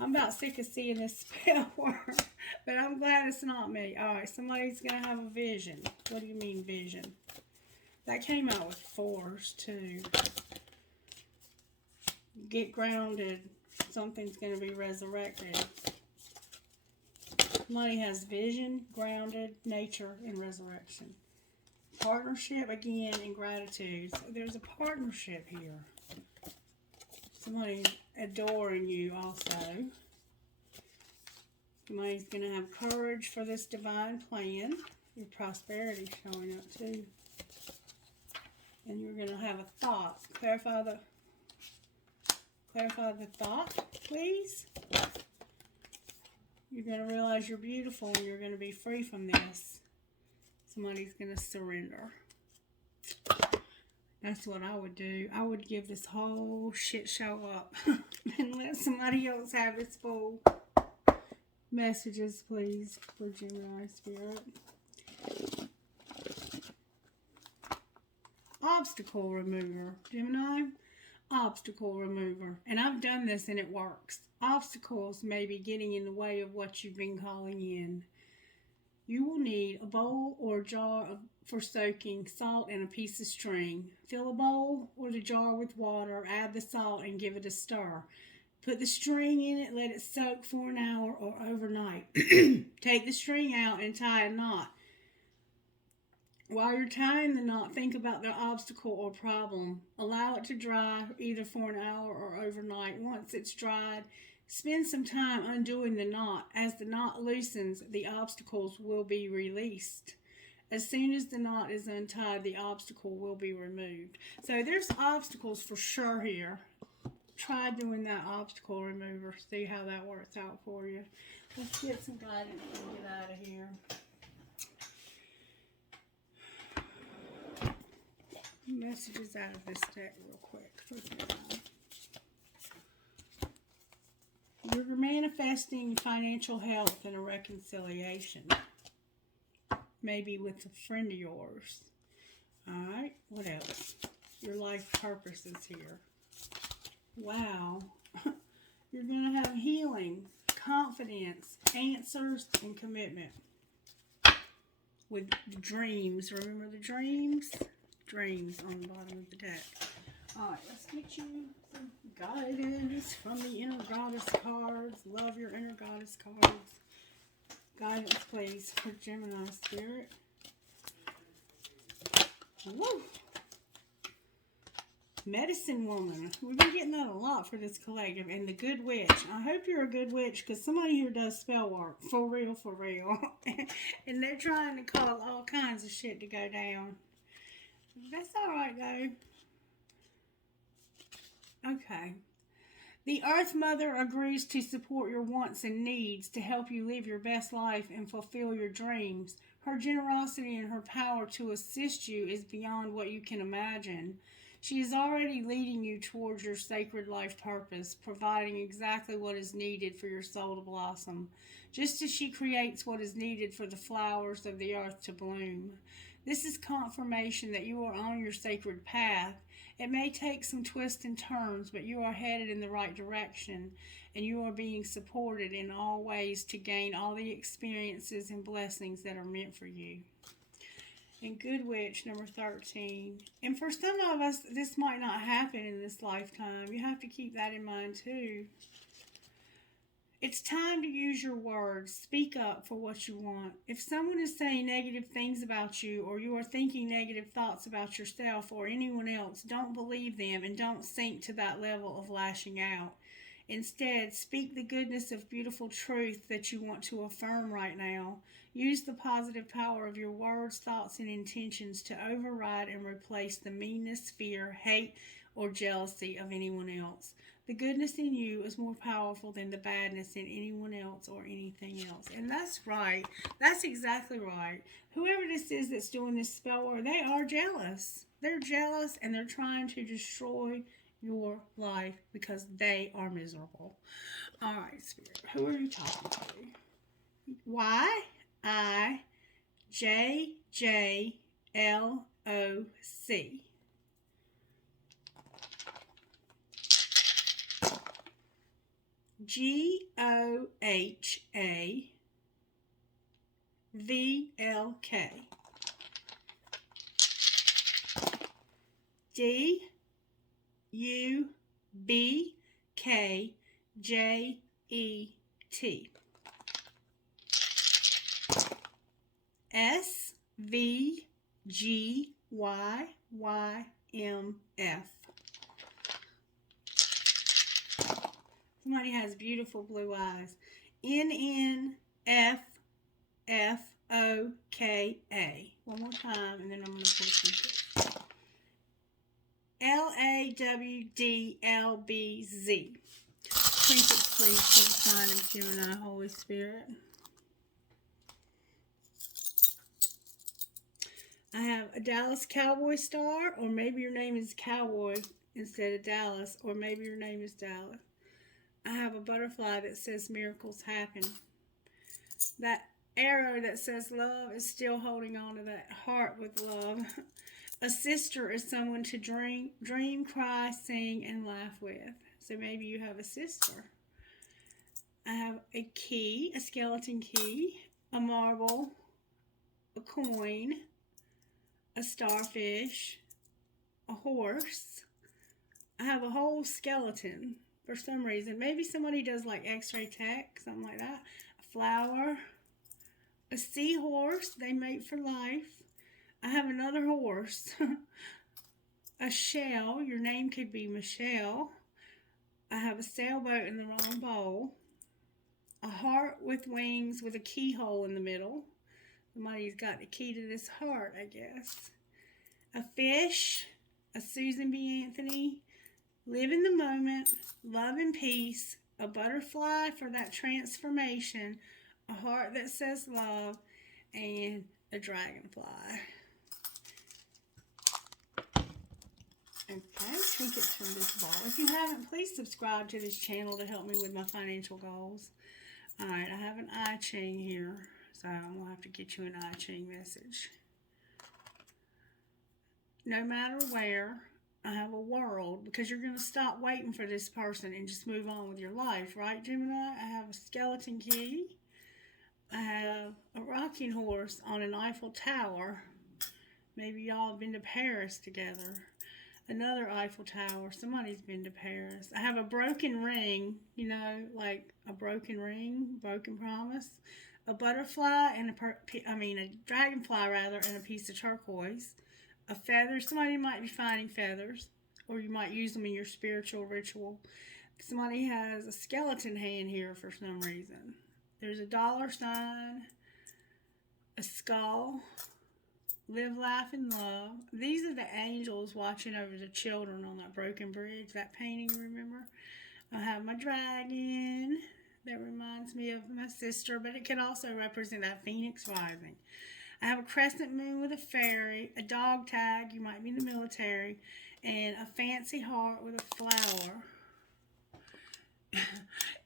I'm about sick of seeing this spell work, but I'm glad it's not me. All right. Somebody's going to have a vision. What do you mean vision? That came out with 4s too. Get grounded. Something's going to be resurrected. Somebody has vision, grounded, nature, and resurrection. Partnership again and gratitude. So there's a partnership here. Somebody's adoring you also. Somebody's going to have courage for this divine plan. Your prosperity showing up too. And you're going to have a thought. Clarify the thought, please. You're going to realize you're beautiful and you're going to be free from this. Somebody's going to surrender. That's what I would do. I would give this whole shit show up and let somebody else have its full. Messages, please, for Gemini Spirit. Obstacle remover. Gemini, obstacle remover. And I've done this and it works. Obstacles may be getting in the way of what you've been calling in. You will need a bowl or jar for soaking salt and a piece of string. Fill a bowl or the jar with water, add the salt, and give it a stir. Put the string in it, let it soak for an hour or overnight. Take the string out and tie a knot. While you're tying the knot, think about the obstacle or problem. Allow it to dry either for an hour or overnight. Once it's dried, spend some time undoing the knot. As the knot loosens, the obstacles will be released. As soon as the knot is untied, the obstacle will be removed. So there's obstacles for sure here. Try doing that obstacle remover. See how that works out for you. Let's get some guidance and get out of here. Messages out of this deck real quick. You're manifesting financial health and a reconciliation. Maybe with a friend of yours. Alright, what else? Your life purpose is here. Wow. You're going to have healing, confidence, answers, and commitment. With dreams. Remember the dreams? Dreams on the bottom of the deck. Alright, let's get you some guidance from the inner goddess cards. Love your inner goddess cards. Guidance, please, for Gemini Spirit. Woo! Medicine Woman. We've been getting that a lot for this collective. And the Good Witch. I hope you're a good witch, because somebody here does spell work. For real, for real. And they're trying to cause all kinds of shit to go down. That's alright, though. Okay. The Earth Mother agrees to support your wants and needs to help you live your best life and fulfill your dreams. Her generosity and her power to assist you is beyond what you can imagine. She is already leading you towards your sacred life purpose, providing exactly what is needed for your soul to blossom, just as she creates what is needed for the flowers of the earth to bloom. This is confirmation that you are on your sacred path. It may take some twists and turns, but you are headed in the right direction, and you are being supported in all ways to gain all the experiences and blessings that are meant for you. And Good Witch, number 13. And for some of us, this might not happen in this lifetime. You have to keep that in mind too. It's time to use your words. Speak up for what you want. If someone is saying negative things about you, or you are thinking negative thoughts about yourself or anyone else, don't believe them and don't sink to that level of lashing out. Instead, speak the goodness of beautiful truth that you want to affirm right now. Use the positive power of your words, thoughts, and intentions to override and replace the meanness, fear, hate, or jealousy of anyone else. The goodness in you is more powerful than the badness in anyone else or anything else. And that's right. That's exactly right. Whoever this is that's doing this spell work, they are jealous. They're jealous and they're trying to destroy your life because they are miserable. All right, Spirit. Who are you talking to? Y-I-J-J-L-O-C. G-O-H-A-V-L-K. D-U-B-K-J-E-T. S-V-G-Y-Y-M-F. Somebody has beautiful blue eyes. N-N-F-F-O-K-A. One more time, and then I'm going to pull some tips. L-A-W-D-L-B-Z. Trinkets, please, for the sign of Gemini, Holy Spirit. I have a Dallas Cowboy star, or maybe your name is Cowboy instead of Dallas, or maybe your name is Dallas. I have a butterfly that says miracles happen. That arrow that says love is still holding on to that heart with love. A sister is someone to dream, cry, sing, and laugh with. So maybe you have a sister. I have a key, a skeleton key, a marble, a coin, a starfish, a horse. I have a whole skeleton for some reason. Maybe somebody does like x-ray tech, something like that. A flower, a seahorse, they mate for life. I have another horse. A shell, your name could be Michelle. I have a sailboat in the wrong bowl. A heart with wings with a keyhole in the middle. Somebody's got the key to this heart, I guess. A fish, a Susan B. Anthony, live in the moment, love and peace, a butterfly for that transformation, a heart that says love, and a dragonfly. Okay, trinkets from this ball. If you haven't, please subscribe to this channel to help me with my financial goals. Alright, I have an I Ching here, so I'm going to have to get you an I Ching message. No matter where, I have a world, because you're going to stop waiting for this person and just move on with your life, right, Gemini? I have a skeleton key. I have a rocking horse on an Eiffel Tower. Maybe y'all have been to Paris together. Another Eiffel Tower. Somebody's been to Paris. I have a broken ring, you know, like a broken ring, broken promise. A butterfly and a dragonfly rather, and a piece of turquoise. A feather. Somebody might be finding feathers, or you might use them in your spiritual ritual. Somebody has a skeleton hand here for some reason. There's a dollar sign, a skull. Live, laugh, and love. These are the angels watching over the children on that broken bridge, that painting, remember? I have my dragon. That reminds me of my sister, but it could also represent that phoenix rising. I have a crescent moon with a fairy, a dog tag, you might be in the military, and a fancy heart with a flower.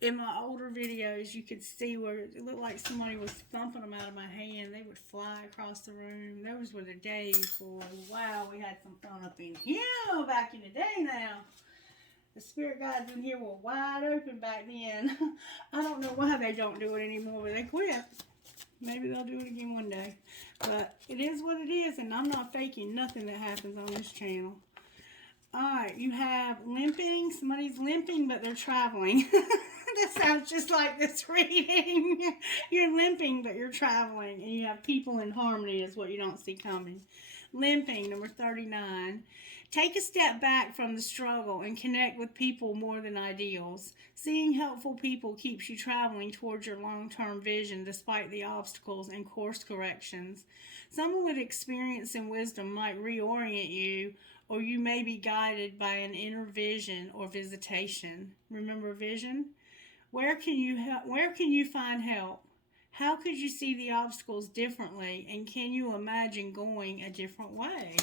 In my older videos, you could see where it looked like somebody was thumping them out of my hand. They would fly across the room. Those were the days, boy. Wow, we had some fun up in here back in the day now. The spirit guides in here were wide open back then. I don't know why they don't do it anymore, but they quit. Maybe they'll do it again one day. But it is what it is, and I'm not faking nothing that happens on this channel. Alright, you have limping. Somebody's limping, but they're traveling. That sounds just like this reading. You're limping, but you're traveling. And you have people in harmony is what you don't see coming. Limping, number 39. Take a step back from the struggle and connect with people more than ideals. Seeing helpful people keeps you traveling towards your long-term vision despite the obstacles and course corrections. Someone with experience and wisdom might reorient you, or you may be guided by an inner vision or visitation. Remember vision? Where can you find help? How could you see the obstacles differently, and can you imagine going a different way?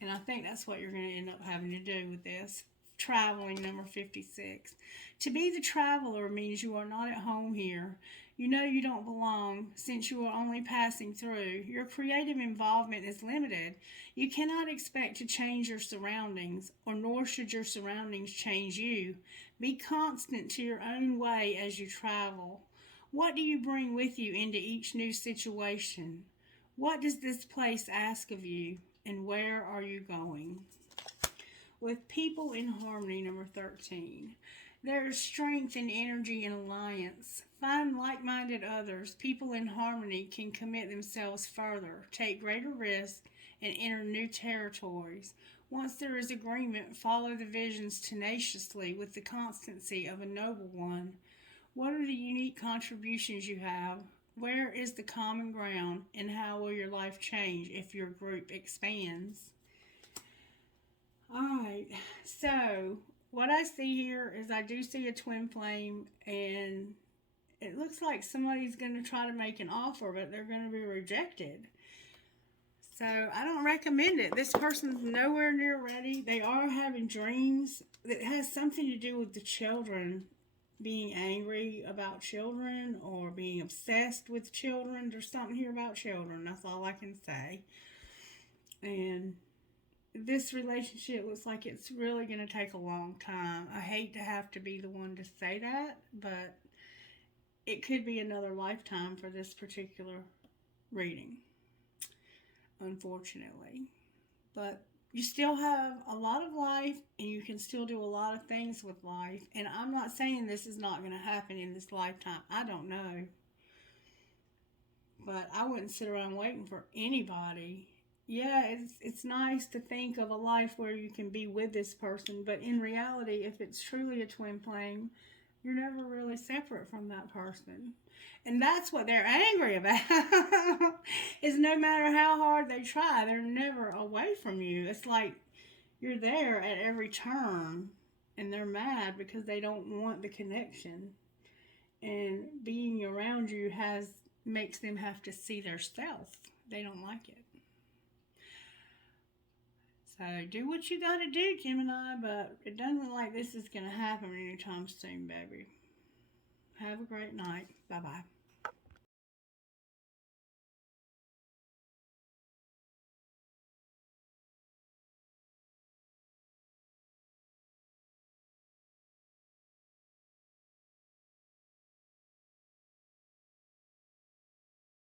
And I think that's what you're going to end up having to do with this. Traveling, number 56. To be the traveler means you are not at home here. You know you don't belong since you are only passing through. Your creative involvement is limited. You cannot expect to change your surroundings, or nor should your surroundings change you. Be constant to your own way as you travel. What do you bring with you into each new situation? What does this place ask of you, and where are you going? With people in harmony, number 13. There is strength and energy in alliance. Find like-minded others. People in harmony can commit themselves further, take greater risks, and enter new territories. Once there is agreement, follow the visions tenaciously with the constancy of a noble one. What are the unique contributions you have? Where is the common ground, and how will your life change if your group expands? Alright, so what I see here is I do see a twin flame, and it looks like somebody's going to try to make an offer, but they're going to be rejected. So I don't recommend it. This person's nowhere near ready. They are having dreams that has something to do with the children, being angry about children or being obsessed with children. There's something here about children. That's all I can say. And this relationship looks like it's really going to take a long time. I hate to have to be the one to say that, but it could be another lifetime for this particular reading, unfortunately. But you still have a lot of life and you can still do a lot of things with life. And I'm not saying this is not going to happen in this lifetime. I don't know. But I wouldn't sit around waiting for anybody. Yeah, it's nice to think of a life where you can be with this person, but in reality, if it's truly a twin flame, you're never really separate from that person. And that's what they're angry about. Is no matter how hard they try, they're never away from you. It's like you're there at every turn and they're mad because they don't want the connection. And being around you makes them have to see their self. They don't like it. So do what you gotta do, Gemini, but it doesn't look like this is gonna happen anytime soon, baby. Have a great night. Bye-bye.